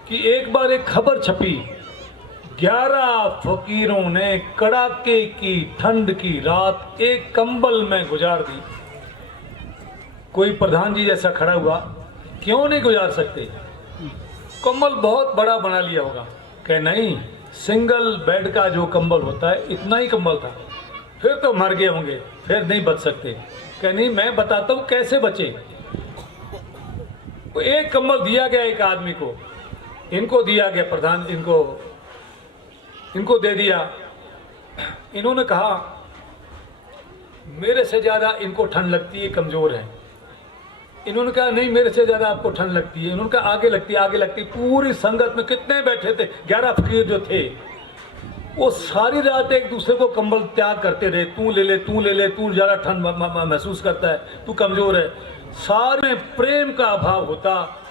कि एक बार एक खबर छपी, 11 फकीरों ने कड़ाके की ठंड की रात एक कंबल में गुजार दी। कोई प्रधान जी जैसा खड़ा हुआ, क्यों नहीं गुजार सकते, कंबल बहुत बड़ा बना लिया होगा, कह नहीं, सिंगल बेड का जो कंबल होता है इतना ही कंबल था, फिर तो मर गए होंगे, फिर नहीं बच सकते। कह नहीं, मैं बताता हूँ कैसे बचे। एक कंबल दिया गया एक आदमी को, इनको दिया गया, प्रधान इनको दे दिया। इन्होंने कहा मेरे से ज़्यादा इनको ठंड लगती है, कमज़ोर है। इन्होंने कहा नहीं, मेरे से ज़्यादा आपको ठंड लगती है। इन्होंने कहा आगे लगती है, आगे लगती है। पूरी संगत में कितने बैठे थे, 11 फकीर जो थे, वो सारी रात एक दूसरे को कंबल त्याग करते रहे, तू ले ले, तू ले ले, तू ज़्यादा ठंड महसूस करता है, तू कमज़ोर है। सारे में प्रेम का अभाव होता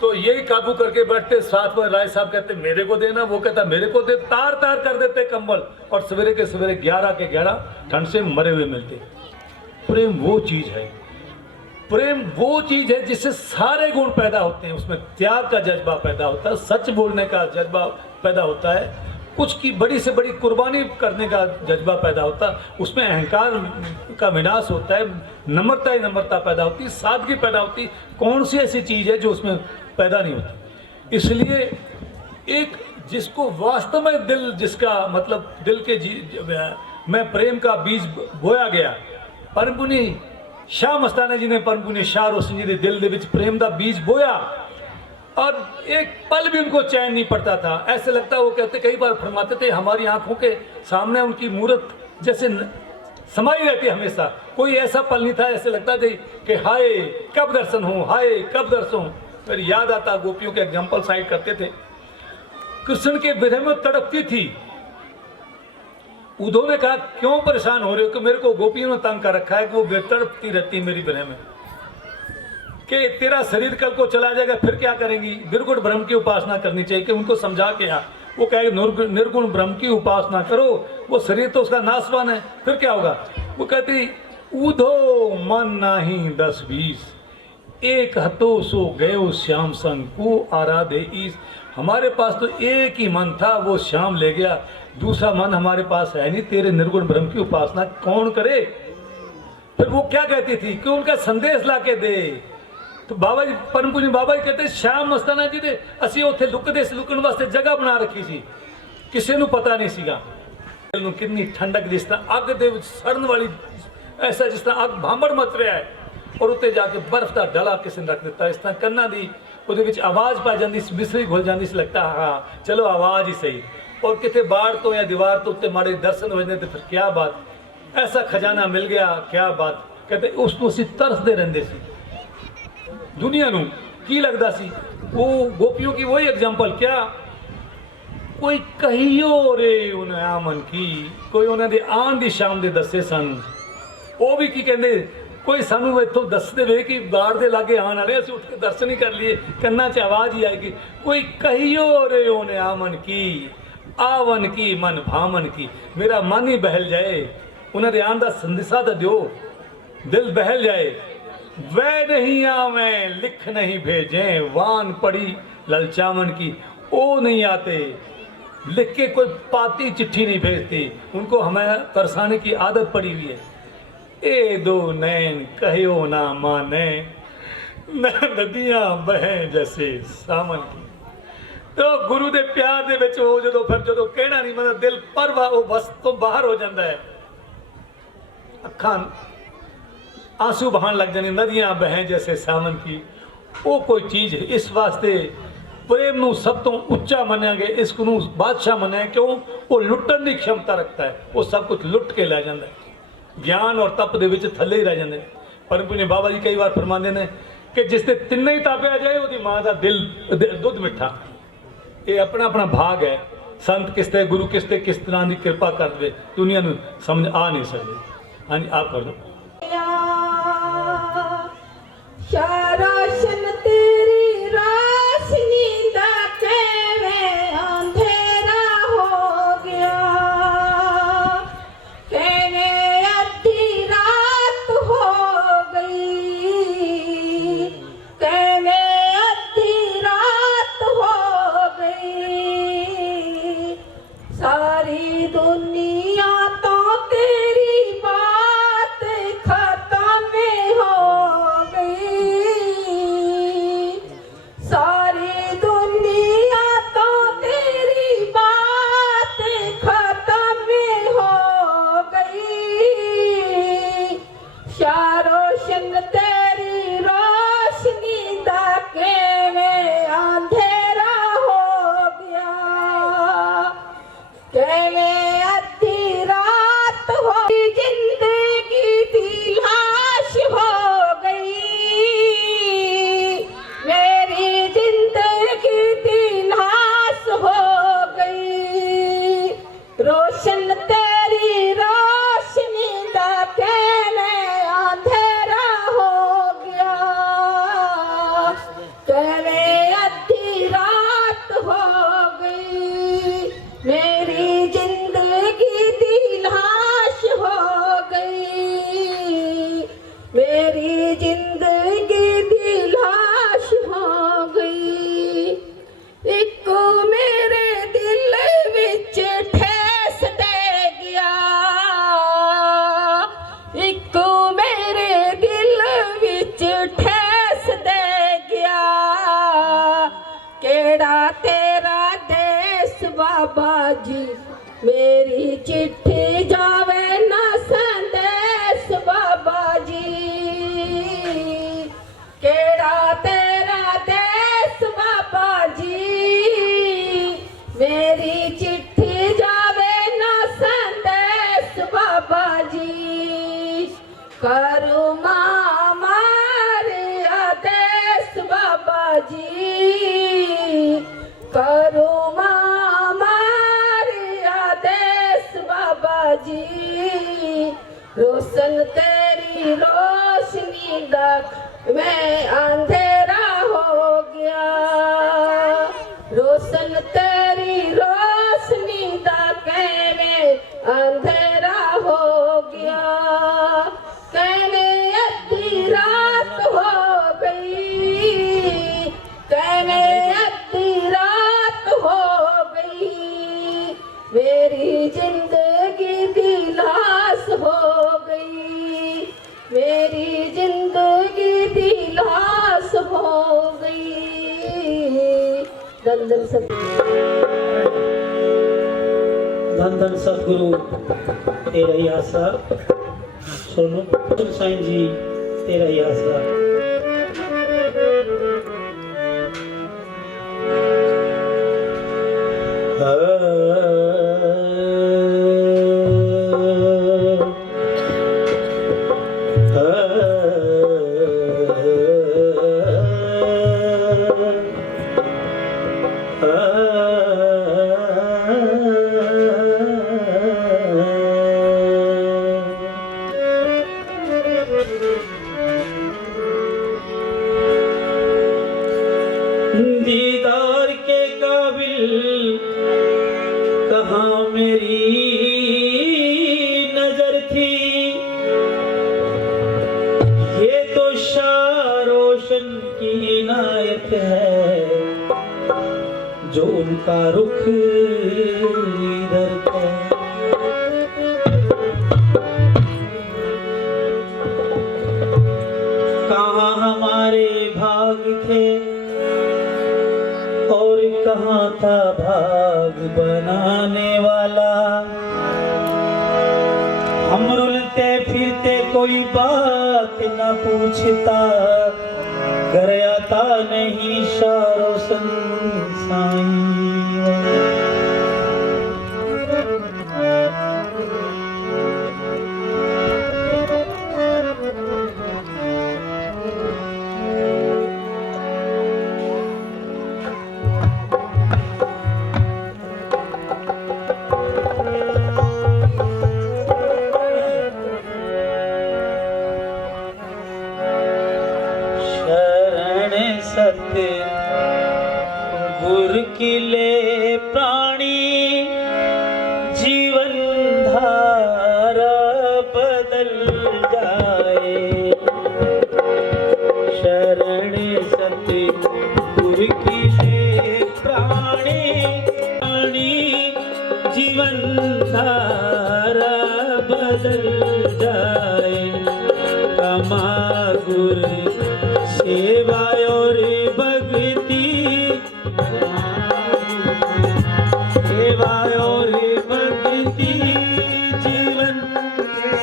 तो यही काबू करके बैठते। साथ में राय साहब कहते मेरे को देना, वो कहता मेरे को दे, तार तार कर देते कंबल, और सवेरे के सवेरे 11 के 11 ठंड से मरे हुए मिलते। प्रेम वो चीज़ है, प्रेम वो चीज़ है जिससे सारे गुण पैदा होते हैं। उसमें त्याग का जज्बा पैदा होता है, सच बोलने का जज्बा पैदा होता है, कुछ की बड़ी से बड़ी कुर्बानी करने का जज्बा पैदा होता है, उसमें अहंकार का विनाश होता है, नम्रता ही नम्रता पैदा होती है, सादगी पैदा होती है। कौन सी ऐसी चीज़ है जो उसमें पैदा नहीं होती। इसलिए एक जिसको वास्तव में दिल, जिसका मतलब दिल के में प्रेम का बीज बोया गया, परम पुनी शाह मस्ताना जी ने, परम पुनी शाह रोशन जी ने दिल दे विच प्रेम का बीज बोया, और एक पल भी उनको चैन नहीं पड़ता था। ऐसे लगता, वो कहते, कई बार फरमाते थे, हमारी आंखों के सामने उनकी मूर्त जैसे समाई रहती हमेशा, कोई ऐसा पल नहीं था ऐसे लगता था कि हाय कब दर्शन हो, हाय कब दर्शन हो। फिर याद आता, गोपियों के एग्जाम्पल साइड करते थे, कृष्ण के विरह में तड़पती थी। उद्धव ने कहा क्यों परेशान हो रहे हो, कि मेरे को गोपियों ने तंग कर रखा है कि वो तड़पती रहती मेरी विरह में, कि तेरा शरीर कल को चला जाएगा, फिर क्या करेंगी। निर्गुण ब्रह्म की उपासना करनी चाहिए, कि उनको समझा के वो कहे निर्गुण ब्रह्म की उपासना करो, वो शरीर तो उसका नाशवान है, फिर क्या होगा। वो कहती उधो मन नाही 10-20, एक हतो सो गयो श्याम संग को आराधे ईस। हमारे पास तो एक ही मन था, वो श्याम ले गया, दूसरा मन हमारे पास है नहीं, तेरे निर्गुण ब्रह्म की उपासना कौन करे। फिर वो क्या कहती थी कि उनका संदेश ला के दे। तो बाबा जी, परम पूज्य बाबा जी कहते, श्याम मस्ताना जी ने असी उत्थे लुकदे से लुकण वास्ते जगह बना रखी सी, किसी ਨੂੰ पता नहीं ਸੀਗਾ। ਨੂੰ कितनी ठंडक, जिस तरह अग ਦੇ ਵਿੱਚ ਸੜਨ ਵਾਲੀ, ऐसा जिस तरह अग भांबड़ मच रहा है, और उत्ते जाके बर्फ का डला किसी ने रख दिता। इस तरह ਕੰਨਾਂ ਦੀ ਉਹਦੇ ਵਿੱਚ आवाज़ पा जाती, मिसरी घुल जाती सी, लगता हाँ चलो आवाज़ ही सही। और कितने बाढ़ तो या दीवार तो उत्ते माड़े दर्शन हो जाते, तो फिर क्या बात, ऐसा खजाना मिल गया, क्या बात। कहते उसको ਅਸੀਂ ਤਰਸਦੇ ਰਹਿੰਦੇ ਸੀ। दुनिया नूं की लगता सी, वो गोपियों की वही एग्जाम्पल, क्या कोई कहियो रे उन्हें आमन की, कोई उन्होंने आन दी शाम दे दसे सन, वो भी की कहते, कोई सानू इतों दस दे कि बाढ़ दे लागे आने वाले, असीं उठ के दर्शन ही कर लिए, कन्ना च आवाज़ ही आएगी, कोई कहियो रे उन्हें आमन की, आवन की मन भामन की। मेरा मन ही बहल जाए, उन्होंने आन दा संदेशा तो दो, दिल बहल जाए। वह नहीं आवे लिख नहीं भेजे, वान पड़ी ललचावन की, वो नहीं आते, लिख के कोई पाती चिट्ठी नहीं भेजती, उनको हमें तरसाने की आदत पड़ी हुई है। ए दो नैन कहो ना माने, नदियां बहें जैसे सामन की। तो गुरु दे प्यार दे विच हो जदों, फिर जदों कहना नहीं, मतलब दिल परवा वो बस तो बाहर हो जाता है। अखां आंसू बहान लग जाने, नदियां बहें जैसे सावन की, वो कोई चीज़ है। इस वास्ते प्रेम ਨੂੰ ਸਭ ਤੋਂ ਉੱਚਾ ਮੰਨਿਆ ਗਿਆ, ਇਸ ਨੂੰ ਬਾਦਸ਼ਾਹ ਮੰਨਿਆ। ਕਿਉਂ? ਉਹ ਲੁੱਟਣ ਦੀ ਖਮਤਾ ਰੱਖਦਾ ਹੈ, ਉਹ ਸਭ ਕੁਝ ਲੁੱਟ ਕੇ ਲੈ ਜਾਂਦਾ ਹੈ। ਗਿਆਨ ਔਰ ਤਪ ਦੇ ਵਿੱਚ ਥੱਲੇ ਹੀ ਰਹਿ ਜਾਂਦੇ ਨੇ। ਪਰ ਪੁਨੇ ਬਾਬਾ ਜੀ ਕਈ ਵਾਰ ਫਰਮਾਉਂਦੇ ਨੇ ਕਿ ਜਿਸ ਤੇ ਤਿੰਨੇ ਹੀ ਤਾਪਿਆ ਜਾਏ, ਉਹਦੀ ਮਾਂ ਦਾ ਦਿਲ ਦੁੱਧ ਮਿੱਠਾ। ਇਹ ਆਪਣਾ ਆਪਣਾ ਭਾਗ ਹੈ। ਸੰਤ ਕਿਸ ਤੇ, ਗੁਰੂ ਕਿਸ ਤੇ ਕਿਸ ਤਰ੍ਹਾਂ ਦੀ ਕਿਰਪਾ ਕਰ ਦੇਵੇ, ਦੁਨੀਆ ਨੂੰ ਸਮਝ ਆ ਨਹੀਂ ਸਕਦੀ। ਹਾਂਜੀ, ਆਪ ਕਰ ਲਓ। रोशन तेरी रोशनी दा केवें अंधेरा हो गया, केवें अद्धी रात हो गई, केवें अद्धी रात हो गई। सारी दुनिया तो तेरी बात खत्म हो गई, सारी दुनिया तो तेरी बात खत्म हो गई। शारोशन तेरी रोशनी दा केवें अंधेरा हो गया, केवें अद्धी रात हो, जिंदगी की लाश हो गई, मेरी जिंदगी की लाश हो गई। रोशन तेरी रोशनी दा केवें अंधेरा हो गया, केवें अद्धी रात हो गई, मेरी जिंदगी दी लाश हो गई, मेरी जिंदगी दी लाश हो गई। एक मेरे दिल विच ठेस दे गया, एक मेरे दिल विच ठेस दे गया। केड़ा तेरा देश बाबा जी, मेरी चिट्ठी जावे ना संदेश बाबा जी। केड़ा तेरा देश बाबा जी, मेरी चिट्ठी जावे ना संदेश बाबा जी। करो मारे आदेश बाबा जी, करो मारे आदेश बाबा जी। रोशन तेरी रोशनी दा मैं अंधेरा हो गया, रोशन तेरी रोशनी दा केवें अंधेरा हो गया, केवें अद्धी रात हो गई, केवें अद्धी रात हो गई, मेरी जिंदगी दी लाश हो गई, मेरी जिंदगी दी लाश हो गई। धन धन धन धन सतगुरु तेरा ही आसरा। सोनू साईं जी तेरा ही आसरा। दीदार के काबिल कहाँ मेरी नजर थी, ये तो शाह रोशन की इनायत है, जो उनका रुख इधर है। कहाँ हमारे भाग थे और कहाँ था भाग बनाने वाला। हम रुलते फिरते कोई बात बात न पूछता, घर आता नहीं शारो संसाई। सत्य गुर किले प्राणी, जीवन धारा बदल जाए। शरण सत्य गुर किले प्राणी, जीवन धारा बदल जाए। कमा गुर सेवा और भक्ति, सेवा और भक्ति, जीवन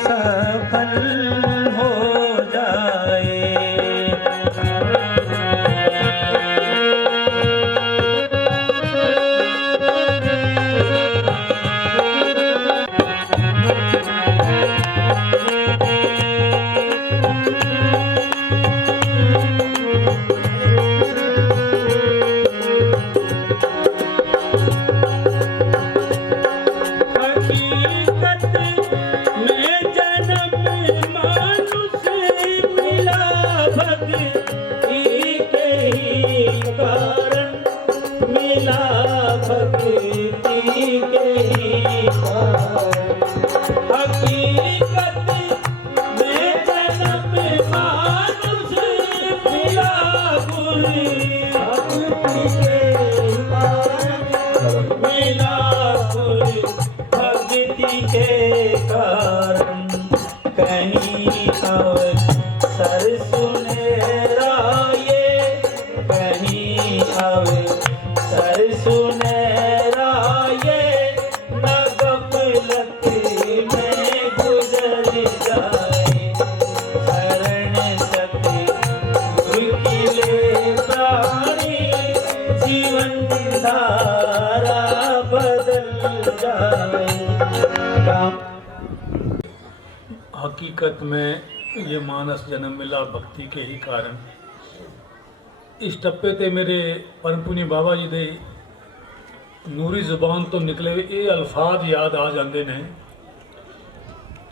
सफल हो जाए। कहीं अवसर सुनहराए, कहीं अवसर सुनहराए, न गफलत में गुजर जाए। शरण सत्य गुर किले प्राणी, जीवन धारा बदल जाए। हकीकत में ये मानस जन्म मिला भक्ति के ही कारण। इस टप्पे ते मेरे परम पुनी बाबा जी दे ਨੂਰੀ ਜ਼ੁਬਾਨ ਤੋਂ ਨਿਕਲੇ ਇਹ ਅਲਫਾਜ਼ ਯਾਦ ਆ ਜਾਂਦੇ ਨੇ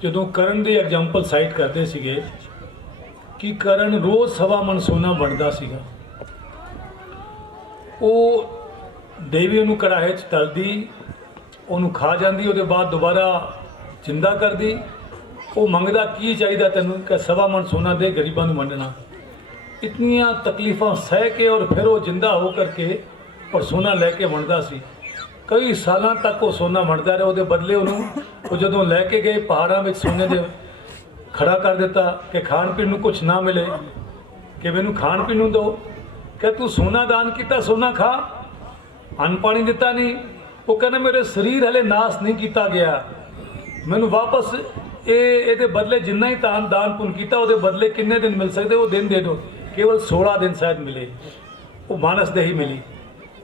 ਜਦੋਂ ਕਰਨ ਦੇ ਐਗਜ਼ਾਮਪਲ ਸਾਈਟ ਕਰਦੇ ਸੀਗੇ ਕਿ ਕਰਨ ਰੋਜ਼ ਸਵਾ ਮਣ ਸੋਨਾ ਬਣਦਾ ਸੀਗਾ। ਉਹ ਦੇਵੀ ਉਹਨੂੰ ਕੜਾਹੇ 'ਚ ਤਲਦੀ, ਉਹਨੂੰ ਖਾ ਜਾਂਦੀ, ਉਹਦੇ ਬਾਅਦ ਦੁਬਾਰਾ ਜਿੰਦਾ ਕਰਦੀ। ਉਹ ਮੰਗਦਾ ਕੀ ਚਾਹੀਦਾ ਤੈਨੂੰ ਕਿ ਸਵਾ ਮਣ ਸੋਨਾ ਦੇ, ਗਰੀਬਾਂ ਨੂੰ ਵੰਡਣਾ। ਇਤਨੀਆਂ ਤਕਲੀਫਾਂ ਸਹਿ ਕੇ ਔਰ ਫਿਰ ਉਹ ਜਿੰਦਾ ਹੋ ਕਰਕੇ ਔਰ ਸੋਨਾ ਲੈ ਕੇ ਵੰਡਦਾ ਸੀ। ਕਈ ਸਾਲਾਂ ਤੱਕ ਉਹ ਸੋਨਾ ਵੰਡਦਾ ਰਿਹਾ। ਉਹਦੇ ਬਦਲੇ ਉਹਨੂੰ ਉਹ ਜਦੋਂ ਲੈ ਕੇ ਗਏ ਪਹਾੜਾਂ ਵਿੱਚ ਸੋਨੇ ਦੇ ਖੜਾ ਕਰ ਦਿੱਤਾ ਕਿ ਖਾਣ ਪੀਣ ਨੂੰ ਕੁਝ ਨਾ ਮਿਲੇ, ਕਿ ਮੈਨੂੰ ਖਾਣ ਪੀਣ ਨੂੰ ਦਿਓ। ਕਿ ਤੂੰ ਸੋਨਾ ਦਾਨ ਕੀਤਾ, ਸੋਨਾ ਖਾ, ਅੰਨ ਪਾਣੀ ਦਿੱਤਾ ਨਹੀਂ। ਉਹ ਕਹਿੰਦਾ ਮੇਰੇ ਸਰੀਰ ਹਲੇ ਨਾਸ ਨਹੀਂ ਕੀਤਾ ਗਿਆ, ਮੈਨੂੰ ਵਾਪਸ ਇਹਦੇ ਬਦਲੇ ਜਿੰਨਾ ਹੀ ਦਾਨ ਪੁੰਨ ਕੀਤਾ ਉਹਦੇ ਬਦਲੇ ਕਿੰਨੇ ਦਿਨ ਮਿਲ ਸਕਦੇ ਉਹ ਦਿਨ ਦੇ ਦਿਓ। ਕੇਵਲ 16 ਦਿਨ ਸ਼ਾਇਦ ਮਿਲੇ। ਉਹ ਮਾਨਸ ਦੇ ਹੀ ਮਿਲੀ।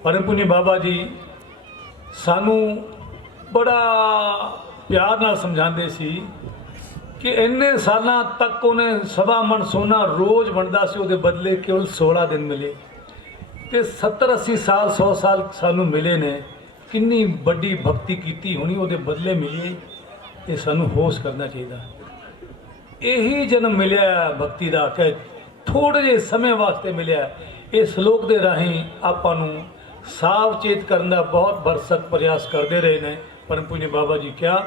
ਪਰਮ ਪੁਨੀ ਬਾਬਾ ਜੀ ਸਾਨੂੰ ਬੜਾ ਪਿਆਰ ਨਾਲ ਸਮਝਾਉਂਦੇ ਸੀ ਕਿ ਇੰਨੇ ਸਾਲਾਂ ਤੱਕ ਉਹਨੇ ਸਵਾ ਮਣ ਸੋਨਾ ਰੋਜ਼ ਵੰਡਦਾ ਸੀ, ਉਹਦੇ ਬਦਲੇ ਕੇਵਲ 16 ਦਿਨ ਮਿਲੇ। ਤੇ 70-80 ਸਾਲ 100 ਸਾਲ ਸਾਨੂੰ ਮਿਲੇ ਨੇ। ਕਿੰਨੀ ਵੱਡੀ ਭਗਤੀ ਕੀਤੀ ਹੋਣੀ, ਉਹਦੇ ਬਦਲੇ ਮਿਲੇ। ਇਹ ਸਾਨੂੰ ਹੋਸ਼ ਕਰਨਾ ਚਾਹੀਦਾ। ਇਹੀ ਜਨਮ ਮਿਲਿਆ ਭਗਤੀ ਦਾ ਕਿ ਥੋੜ੍ਹੇ ਜਿਹੇ ਸਮੇਂ ਵਾਸਤੇ ਮਿਲਿਆ। ਇਸ ਸ਼ਲੋਕ ਦੇ ਰਾਹੀਂ ਆਪਾਂ ਨੂੰ ਸਾਵਚੇਤ ਕਰਨ ਦਾ ਬਹੁਤ ਬਰਸਕ ਪ੍ਰਯਾਸ ਕਰਦੇ ਰਹੇ ਨੇ ਪਰਮ ਪੁਨੀ ਬਾਬਾ ਜੀ। ਕਿਹਾ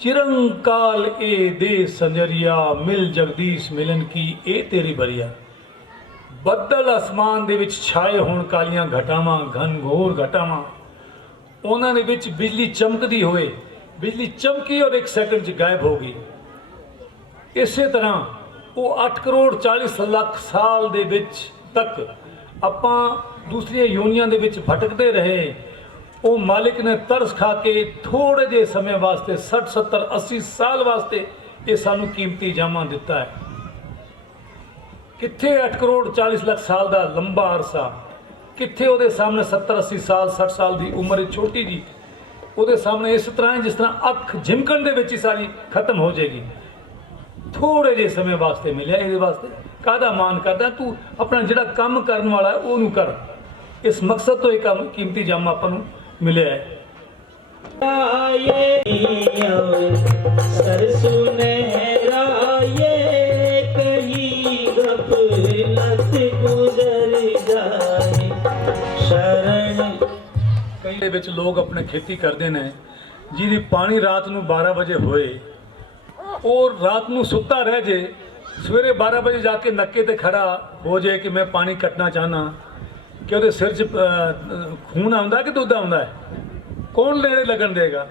ਚਿਰੰਕਾਲ ਇਹ ਦੇ ਸੰਜਰੀਆ, ਮਿਲ ਜਗਦੀਸ਼ ਮਿਲਨ ਕੀ ਇਹ ਤੇਰੀ ਬਰੀਆ। ਬੱਦਲ ਅਸਮਾਨ ਦੇ ਵਿੱਚ ਛਾਏ ਹੋਣ ਕਾਲੀਆਂ ਘਟਾਵਾਂ, ਘਨ ਘੋਰ ਘਟਾਵਾਂ, ਉਹਨਾਂ ਦੇ ਵਿੱਚ ਬਿਜਲੀ ਚਮਕਦੀ ਹੋਵੇ, ਬਿਜਲੀ ਚਮਕੀ ਔਰ 1 ਸੈਕਿੰਡ 'ਚ ਗਾਇਬ ਹੋ ਗਈ। ਇਸੇ ਤਰ੍ਹਾਂ ਉਹ 8 ਕਰੋੜ 40 ਲੱਖ ਸਾਲ ਦੇ ਵਿੱਚ ਤੱਕ ਆਪਾਂ ਦੂਸਰੀਆਂ ਯੋਨੀਆਂ ਦੇ ਵਿੱਚ ਭਟਕਦੇ ਰਹੇ। ਉਹ ਮਾਲਿਕ ਨੇ ਤਰਸ ਖਾ ਕੇ ਥੋੜ੍ਹੇ ਜਿਹੇ ਸਮੇਂ ਵਾਸਤੇ 60, 70, 80 ਸਾਲ ਵਾਸਤੇ ਇਹ ਸਾਨੂੰ ਕੀਮਤੀ ਜਾਮਾਂ ਦਿੱਤਾ ਹੈ। ਕਿੱਥੇ 8 ਕਰੋੜ 40 ਲੱਖ ਸਾਲ ਦਾ ਲੰਬਾ ਅਰਸਾ, ਕਿੱਥੇ ਉਹਦੇ ਸਾਹਮਣੇ 70 80 ਸਾਲ 60 ਸਾਲ ਦੀ ਉਮਰ ਛੋਟੀ ਜੀ, ਉਹਦੇ ਸਾਹਮਣੇ ਇਸ ਤਰ੍ਹਾਂ ਜਿਸ ਤਰ੍ਹਾਂ ਅੱਖ ਝਿਮਕਣ ਦੇ ਵਿੱਚ ਹੀ ਸਾਰੀ ਖਤਮ ਹੋ ਜਾਏਗੀ। ਥੋੜੇ ਜਿਹੇ ਸਮੇਂ ਵਾਸਤੇ ਮਿਲਿਆ, ਇਹਦੇ ਵਾਸਤੇ ਕਾਹਦਾ ਮਾਨ ਕਰਦਾ? ਤੂੰ ਆਪਣਾ ਜਿਹੜਾ ਕੰਮ ਕਰਨ ਵਾਲਾ ਉਹਨੂੰ ਕਰ। ਇਸ ਮਕਸਦ ਤੋਂ ਇਹ ਕੰਮ ਕੀਮਤੀ ਜੰਮ ਆਪਾਂ ਨੂੰ ਮਿਲਿਆ ਹੈ। ਕਈ ਦੇ ਵਿੱਚ ਲੋਕ ਆਪਣੇ ਖੇਤੀ ਕਰਦੇ ਨੇ, ਜਿਹਦੀ ਪਾਣੀ ਰਾਤ ਨੂੰ 12 ਵਜੇ ਹੋਏ, ਉਹ ਰਾਤ ਨੂੰ ਸੁੱਤਾ ਰਹਿ ਜੇ, ਸਵੇਰੇ 12 ਵਜੇ ਜਾ ਕੇ ਨੱਕੇ ਤੇ ਖੜਾ ਹੋ ਜਾਏ ਕਿ ਮੈਂ ਪਾਣੀ ਕੱਟਣਾ ਚਾਹਨਾ, ਕਿ ਉਹਦੇ ਸਿਰ 'ਚ ਖੂਨ ਆਉਂਦਾ ਕਿ ਦੁੱਧ ਆਉਂਦਾ ਹੈ? ਕੌਣ ਨੇੜੇ ਲੱਗਣ ਦੇਗਾ?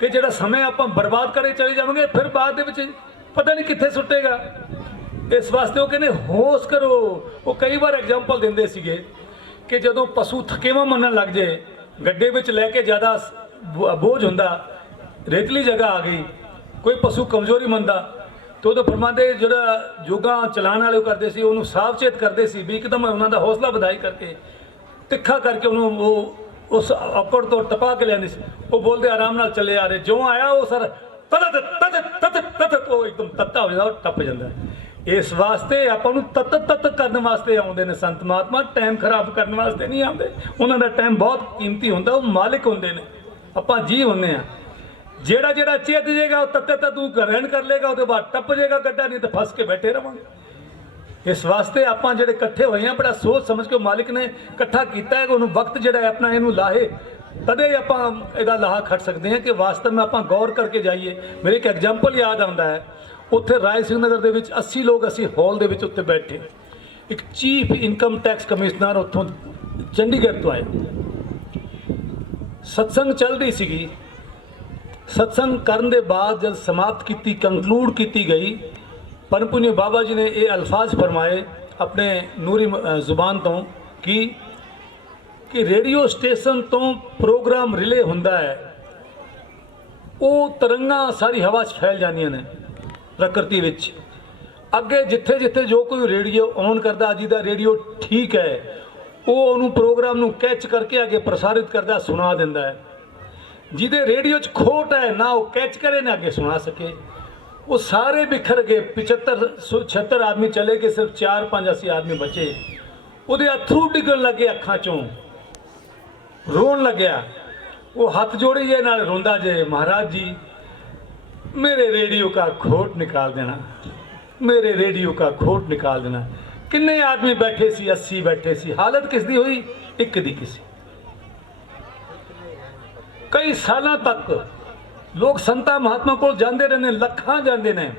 ਕਿ ਜਿਹੜਾ ਸਮੇਂ ਆਪਾਂ ਬਰਬਾਦ ਕਰੇ ਚਲੇ ਜਾਵਾਂਗੇ, ਫਿਰ ਬਾਅਦ ਦੇ ਵਿੱਚ ਪਤਾ ਨਹੀਂ ਕਿੱਥੇ ਸੁੱਟੇਗਾ। ਇਸ ਵਾਸਤੇ ਉਹ ਕਹਿੰਦੇ ਹੋਸ਼ ਕਰੋ। ਉਹ ਕਈ ਵਾਰ ਐਗਜ਼ਾਮਪਲ ਦਿੰਦੇ ਸੀਗੇ ਕਿ ਜਦੋਂ ਪਸ਼ੂ ਥਕੇਵਾਂ ਮੰਨਣ ਲੱਗ ਜੇ, ਗੱਡੇ ਵਿੱਚ ਲੈ ਕੇ ਜ਼ਿਆਦਾ ਬੋਝ ਹੁੰਦਾ, ਰੇਤਲੀ ਜਗ੍ਹਾ ਆ ਗਈ, ਕੋਈ ਪਸ਼ੂ ਕਮਜ਼ੋਰੀ ਮੰਨਦਾ, ਤਾਂ ਉਦੋਂ ਫਰਮਾਉਂਦੇ ਜਿਹੜਾ ਯੋਗਾ ਚਲਾਉਣ ਵਾਲੇ ਕਰਦੇ ਸੀ ਉਹਨੂੰ ਸਾਵਚੇਤ ਕਰਦੇ ਸੀ ਵੀ ਇੱਕਦਮ ਉਹਨਾਂ ਦਾ ਹੌਸਲਾ ਵਧਾਈ ਕਰਕੇ, ਤਿੱਖਾ ਕਰਕੇ ਉਹਨੂੰ ਉਹ ਉਸ ਔਕੜ ਤੋਂ ਟਪਾ ਕੇ ਲੈਂਦੇ ਸੀ। ਉਹ ਬੋਲਦੇ ਆਰਾਮ ਨਾਲ ਚੱਲੇ ਆ ਰਹੇ, ਜੋ ਆਇਆ ਉਹ ਸਰ ਤਤ ਉਹ ਇੱਕਦਮ ਤੱਤਾ ਹੋ ਜਾਂਦਾ, ਉਹ ਟੱਪ ਜਾਂਦਾ। ਇਸ ਵਾਸਤੇ ਆਪਾਂ ਨੂੰ ਤਤ ਕਰਨ ਵਾਸਤੇ ਆਉਂਦੇ ਨੇ ਸੰਤ ਮਹਾਤਮਾ, ਟਾਈਮ ਖਰਾਬ ਕਰਨ ਵਾਸਤੇ ਨਹੀਂ ਆਉਂਦੇ। ਉਹਨਾਂ ਦਾ ਟਾਈਮ ਬਹੁਤ ਕੀਮਤੀ ਹੁੰਦਾ, ਉਹ ਮਾਲਿਕ ਹੁੰਦੇ ਨੇ, ਆਪਾਂ ਜੀ ਹੁੰਦੇ ਆ। ਜਿਹੜਾ ਜਿਹੜਾ ਚੇਤ ਜਾਏਗਾ ਉਹ ਤੱਤੇ ਤੂੰ ਰਹਿਣ ਕਰ ਲੇਗਾ, ਉਹਦੇ ਬਾਅਦ ਟੱਪ ਜਾਏਗਾ ਗੱਡਾ, ਨਹੀਂ ਤਾਂ ਫਸ ਕੇ ਬੈਠੇ ਰਵਾਂਗੇ। ਇਸ ਵਾਸਤੇ ਆਪਾਂ ਜਿਹੜੇ ਇਕੱਠੇ ਹੋਏ ਆ, ਬੜਾ ਸੋਚ ਸਮਝ ਕੇ ਮਾਲਿਕ ਨੇ ਇਕੱਠਾ ਕੀਤਾ ਹੈ ਕਿ ਉਹਨੂੰ ਵਕਤ ਜਿਹੜਾ ਹੈ ਆਪਣਾ ਇਹਨੂੰ ਲਾਹੇ, ਤਦੇ ਆਪਾਂ ਇਹਦਾ ਲਾਹਾ ਖੱਟ ਸਕਦੇ ਹਾਂ ਕਿ ਵਾਸਤਵ ਵਿੱਚ ਆਪਾਂ ਗੌਰ ਕਰਕੇ ਜਾਈਏ। ਮੇਰੇ ਇੱਕ ਐਗਜ਼ਾਮਪਲ ਯਾਦ ਆਉਂਦਾ ਹੈ, ਉੱਥੇ ਰਾਏ ਸਿੰਘ ਨਗਰ ਦੇ ਵਿੱਚ 80 ਲੋਕ ਅਸੀਂ ਹਾਲ ਦੇ ਵਿੱਚ ਉੱਤੇ ਬੈਠੇ, ਇੱਕ ਚੀਫ ਇਨਕਮ ਟੈਕਸ ਕਮਿਸ਼ਨਰ ਉੱਥੋਂ ਚੰਡੀਗੜ੍ਹ ਤੋਂ ਆਏ, ਸਤਸੰਗ ਚੱਲ ਰਹੀ ਸੀਗੀ। ਸਤਸੰਗ ਕਰਨ ਦੇ ਬਾਅਦ ਜਦ ਸਮਾਪਤ ਕੀਤੀ, ਕੰਕਲੂਡ ਕੀਤੀ ਗਈ, ਪਰਮ ਪੁੰਨਿਆ ਬਾਬਾ ਜੀ ਨੇ ਇਹ ਅਲਫਾਜ਼ ਫਰਮਾਏ ਆਪਣੇ ਨੂਰੀ ਜ਼ੁਬਾਨ ਤੋਂ ਕਿ ਰੇਡੀਓ ਸਟੇਸ਼ਨ ਤੋਂ ਪ੍ਰੋਗਰਾਮ ਰਿਲੇ ਹੁੰਦਾ ਹੈ, ਉਹ ਤਰੰਗਾਂ ਸਾਰੀ ਹਵਾ 'ਚ ਫੈਲ ਜਾਂਦੀਆਂ ਨੇ ਪ੍ਰਕਿਰਤੀ ਵਿੱਚ। ਅੱਗੇ ਜਿੱਥੇ ਜਿੱਥੇ ਜੋ ਕੋਈ ਰੇਡੀਓ ਔਨ ਕਰਦਾ, ਜਿਹਦਾ ਰੇਡੀਓ ਠੀਕ ਹੈ, ਉਹ ਉਹਨੂੰ ਪ੍ਰੋਗਰਾਮ ਨੂੰ ਕੈਚ ਕਰਕੇ ਅੱਗੇ ਪ੍ਰਸਾਰਿਤ ਕਰਦਾ, ਸੁਣਾ ਦਿੰਦਾ ਹੈ। ਜਿਹਦੇ ਰੇਡੀਓ 'ਚ ਖੋਟ ਹੈ, ਨਾ ਉਹ ਕੈਚ ਕਰੇ ਨਾ ਅੱਗੇ ਸੁਣਾ ਸਕੇ, ਉਹ ਸਾਰੇ ਬਿਖਰ ਗਏ। 75-76 ਆਦਮੀ ਚਲੇ ਗਏ, ਸਿਰਫ 4-5 ਆਦਮੀ ਬਚੇ। ਉਹਦੇ ਅਥਰੂ ਡਿੱਗਣ ਲੱਗੇ ਅੱਖਾਂ 'ਚੋਂ, ਰੋਣ ਲੱਗਿਆ। ਉਹ ਹੱਥ ਜੋੜੀ ਜੇ ਨਾਲ ਰੋਂਦਾ ਜੇ, महाराज जी मेरे रेडियो का खोट निकाल देना, मेरे रेडियो का खोट निकाल देना। किन्ने आदमी बैठे सी, 80 बैठे सी। हालत किस दी हुई? एक दी किसी। कई सालों तक लोग संता महात्मा को जाते रहने, लखां जाते ने,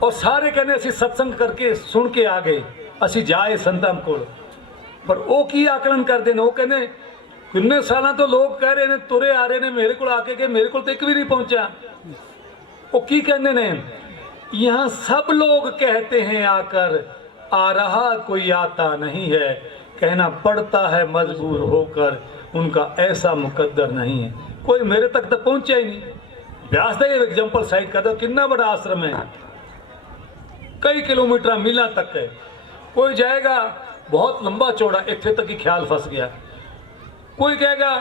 और सारे कहने असी सत्संग करके सुन के आ गए, असी जाए संतां को। पर वो की आकलन करते हैं, वो कहने किन्ने सालों तो लोग कह रहे हैं, तुरे आ रहे हैं, मेरे को आके गए, मेरे को तो एक भी नहीं पहुंचा। वो की कहते ने, यहाँ सब लोग कहते हैं आकर, आ रहा कोई आता नहीं है, कहना पड़ता है मजबूर होकर, उनका ऐसा मुकद्दर नहीं है। कोई मेरे तक तो पहुंचा ही नहीं। व्यास का ये एग्जाम्पल साइड करता, कितना बड़ा आश्रम है, कई किलोमीटर मीलों तक है। कोई जाएगा बहुत लंबा चौड़ा, इत्थे तक ही ख्याल फंस गया। कोई कहेगा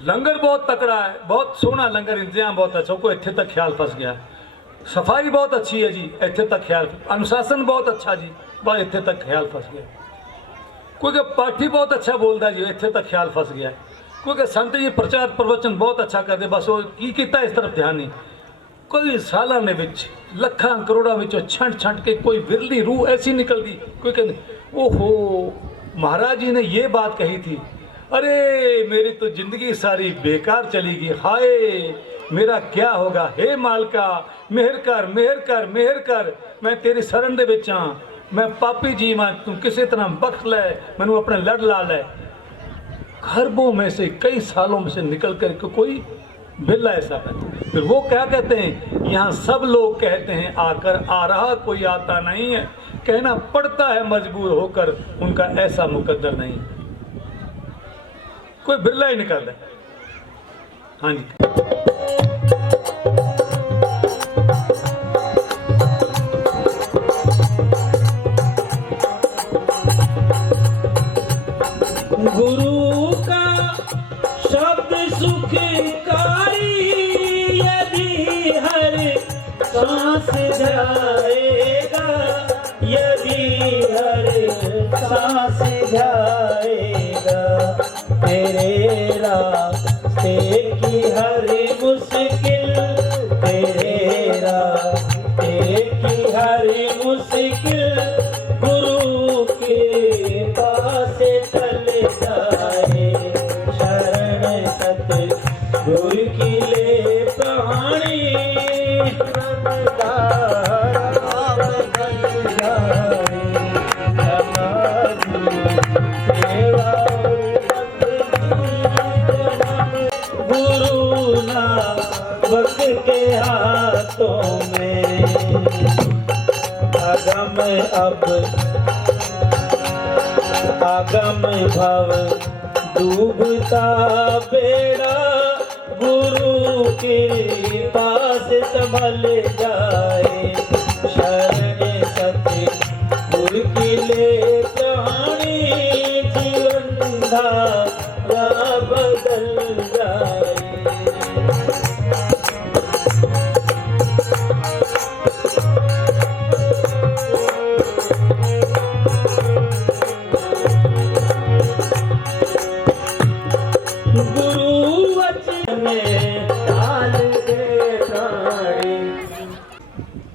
लंगर बहुत तकड़ा है, बहुत सोहना लंगर, इंतजाम बहुत अच्छा, कोई इत्थे तक ख्याल फंस गया। सफाई बहुत अच्छी है जी, इत्थे तक ख्याल, अनुशासन बहुत अच्छा जी, बस इत्थे तक ख्याल फंस गया। कोई के पाठी बहुत अच्छा बोलता जी, इत्थे तक ख्याल फंस गया। कोई के संत जी प्रचार प्रवचन बहुत अच्छा करते, बस वो की कीता इस तरफ ध्यान नहीं। कोई सालों ने विच लखां करोड़ों विचों छंट छंट के कोई विरली रूह ऐसी निकलती। कोई कहते ओहो महाराज जी ने ये बात कही थी, अरे मेरी तो जिंदगी सारी बेकार चली गई, हाय मेरा क्या होगा, हे मालका मेहर कर मेहर कर मेहर कर, मैं तेरी शरण दे विच हां, मैं पापी जी मैं, तू किसी तरह बख्श लै, मैनू अपने लड़ ला लै। खरबों में से कई सालों में से निकल कर कोई बिल्ला ऐसा है। फिर वो क्या कहते हैं, यहाँ सब लोग कहते हैं आकर, आ रहा कोई आता नहीं है, कहना पड़ता है मजबूर होकर, उनका ऐसा मुकद्दर नहीं। कोई बिरला ही निकल रहा है। हाँ जी। गुरु का शब्द सुखकारी, यदि हर सांस ध्याएगा, यदि हर सांस ध्याएगा, तेरे रास्ते की हर मुश्किल, तेरे रास्ते की हर मुश्किल गुरु के पास चल जाए। शरण सत गुरु की ले प्राणी, गुरु नानक के हाथों में आगम भव डूबता बेड़ा, गुरु के पास संभल जाए। शरण सत्य गुरु की ले प्राणी, जीवन धारा बदल जाए।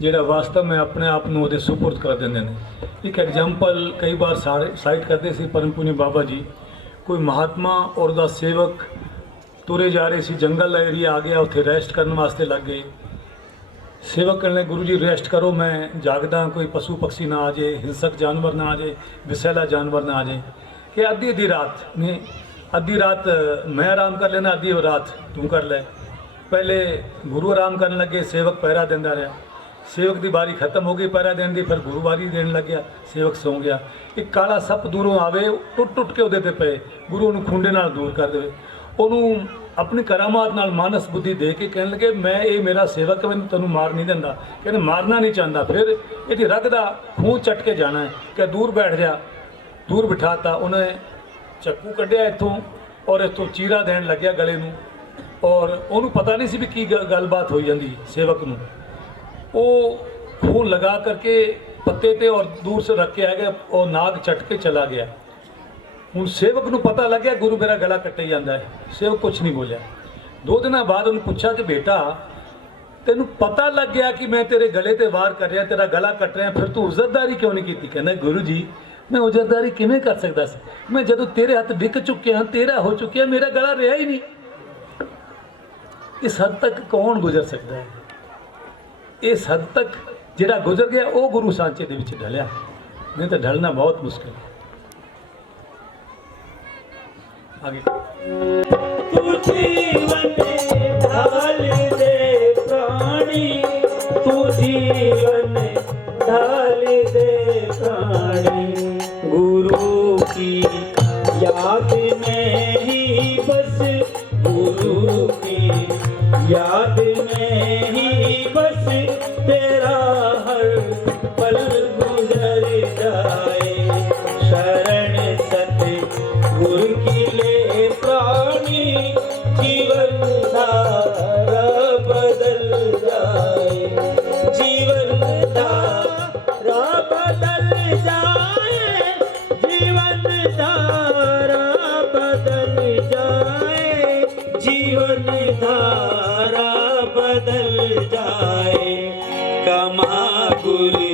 ਜਿਹੜਾ ਵਾਸਤਵ में अपने आप ਨੂੰ ਉਹਦੇ ਸੁਪੁਰਦ ਕਰ ਦਿੰਦੇ ਨੇ। ਇੱਕ ਐਗਜ਼ਾਮਪਲ ਕਈ ਵਾਰ ਸਾਈਟ ਕਰਦੇ ਸੀ ਪਰਮ ਪੁਨੀ ਬਾਬਾ ਜੀ, ਕੋਈ ਮਹਾਤਮਾ ਔਰ ਦਾ ਸੇਵਕ ਤੁਰੇ ਜਾ ਰਹੇ ਸੀ, ਜੰਗਲ ਦਾ ਏਰੀਆ ਆ ਗਿਆ, ਉੱਥੇ ਰੈਸਟ ਕਰਨ ਵਾਸਤੇ ਲੱਗ ਗਏ। ਸੇਵਕ ਕਹਿੰਦੇ ਗੁਰੂ ਜੀ ਰੈਸਟ ਕਰੋ, ਮੈਂ ਜਾਗਦਾ, ਕੋਈ ਪਸ਼ੂ ਪਕਸ਼ੀ ਨਾ ਆ ਜਾਏ, ਹਿੰਸਕ ਜਾਨਵਰ ਨਾ ਆ ਜਾਏ, ਵਿਸ਼ੈਲਾ ਜਾਨਵਰ ਨਾ ਆ ਜਾਏ। ਕਿ ਅੱਧੀ ਰਾਤ ਨੇ, ਅੱਧੀ ਰਾਤ ਮੈਂ ਆਰਾਮ ਕਰ ਲੈਣਾ, ਅੱਧੀ ਰਾਤ ਤੂੰ ਕਰ ਲੈ। ਪਹਿਲੇ ਗੁਰੂ ਆਰਾਮ ਕਰਨ ਲੱਗੇ, ਸੇਵਕ ਪਹਿਰਾ ਦਿੰਦਾ ਰਿਹਾ। ਸੇਵਕ ਦੀ ਵਾਰੀ ਖਤਮ ਹੋ ਗਈ ਪਹਿਰਾ ਦੇਣ ਦੀ, ਫਿਰ ਗੁਰੂ ਵਾਰੀ ਦੇਣ ਲੱਗਿਆ, ਸੇਵਕ ਸੌਂ ਗਿਆ। ਇੱਕ ਕਾਲਾ ਸੱਪ ਦੂਰੋਂ ਆਵੇ, ਟੁੱਟ ਟੁੱਟ ਕੇ ਉਹਦੇ ਤੇ ਪਏ, ਗੁਰੂ ਉਹਨੂੰ ਖੁੰਡੇ ਨਾਲ ਦੂਰ ਕਰ ਦੇਵੇ। ਉਹਨੂੰ ਆਪਣੀ ਕਰਾਮਾਤ ਨਾਲ ਮਾਨਸ ਬੁੱਧੀ ਦੇ ਕੇ ਕਹਿਣ ਲੱਗੇ ਮੈਂ ਇਹ ਮੇਰਾ ਸੇਵਕ ਮੈਨੂੰ ਤੈਨੂੰ ਮਾਰ ਨਹੀਂ ਦਿੰਦਾ, ਕਹਿੰਦੇ ਮਾਰਨਾ ਨਹੀਂ ਚਾਹੁੰਦਾ। ਫਿਰ ਇਹਦੀ ਰਗ ਦਾ ਖੂਨ ਚੱਟ ਕੇ ਜਾਣਾ ਹੈ ਕਿ ਦੂਰ ਬੈਠ ਜਾ, ਦੂਰ ਬਿਠਾਤਾ। ਉਹਨੇ ਚੱਕੂ ਕੱਢਿਆ ਇੱਥੋਂ ਔਰ ਇੱਥੋਂ ਚੀਰਾ ਦੇਣ ਲੱਗਿਆ ਗਲੇ ਨੂੰ, ਔਰ ਉਹਨੂੰ ਪਤਾ ਨਹੀਂ ਸੀ ਵੀ ਕੀ ਗੱਲਬਾਤ ਹੋਈ ਜਾਂਦੀ ਸੇਵਕ ਨੂੰ। ਉਹ खून लगा करके पत्ते पे और दूर से रख के आ गया और नाग चट के चला गया। हूँ सेवक नूं पता लग गया गुरु मेरा गला कट्टे जाता है। सेवक कुछ नहीं बोलिया। 2 दिन बाद उन्हें पूछा कि बेटा तेनू पता लग गया कि मैं तेरे गले ते वार कर रहा, तेरा गला कट रहा, फिर तू उजरदारी क्यों नहीं की? कहना गुरु जी मैं उजरदारी किवें कर सकता सी? मैं जदों तेरे हथ विक चुके हाँ, तेरा हो चुके मेरा गला रहा ही नहीं। इस हद तक कौन गुजर सकता है? इस हद तक जिहड़ा गुजर गया वो गुरु सांचे दे विच ढलिया, नहीं तो ढलना बहुत मुश्किल है। आगे तू जीवन ढाल दे प्राणी, तू जीवन ढाल दे प्राणी, गुरु की याद में ही बस, गुरु की याद में ही बस तेरा हर पल गुजर जाए। शरण सत्य गुरु की ले प्राणी, जीवन धारा बदल जाए, जीवन धारा बदल जाए, जीवन धारा बदल जाए, जीवन धारा बदल जाए। कमा गुरु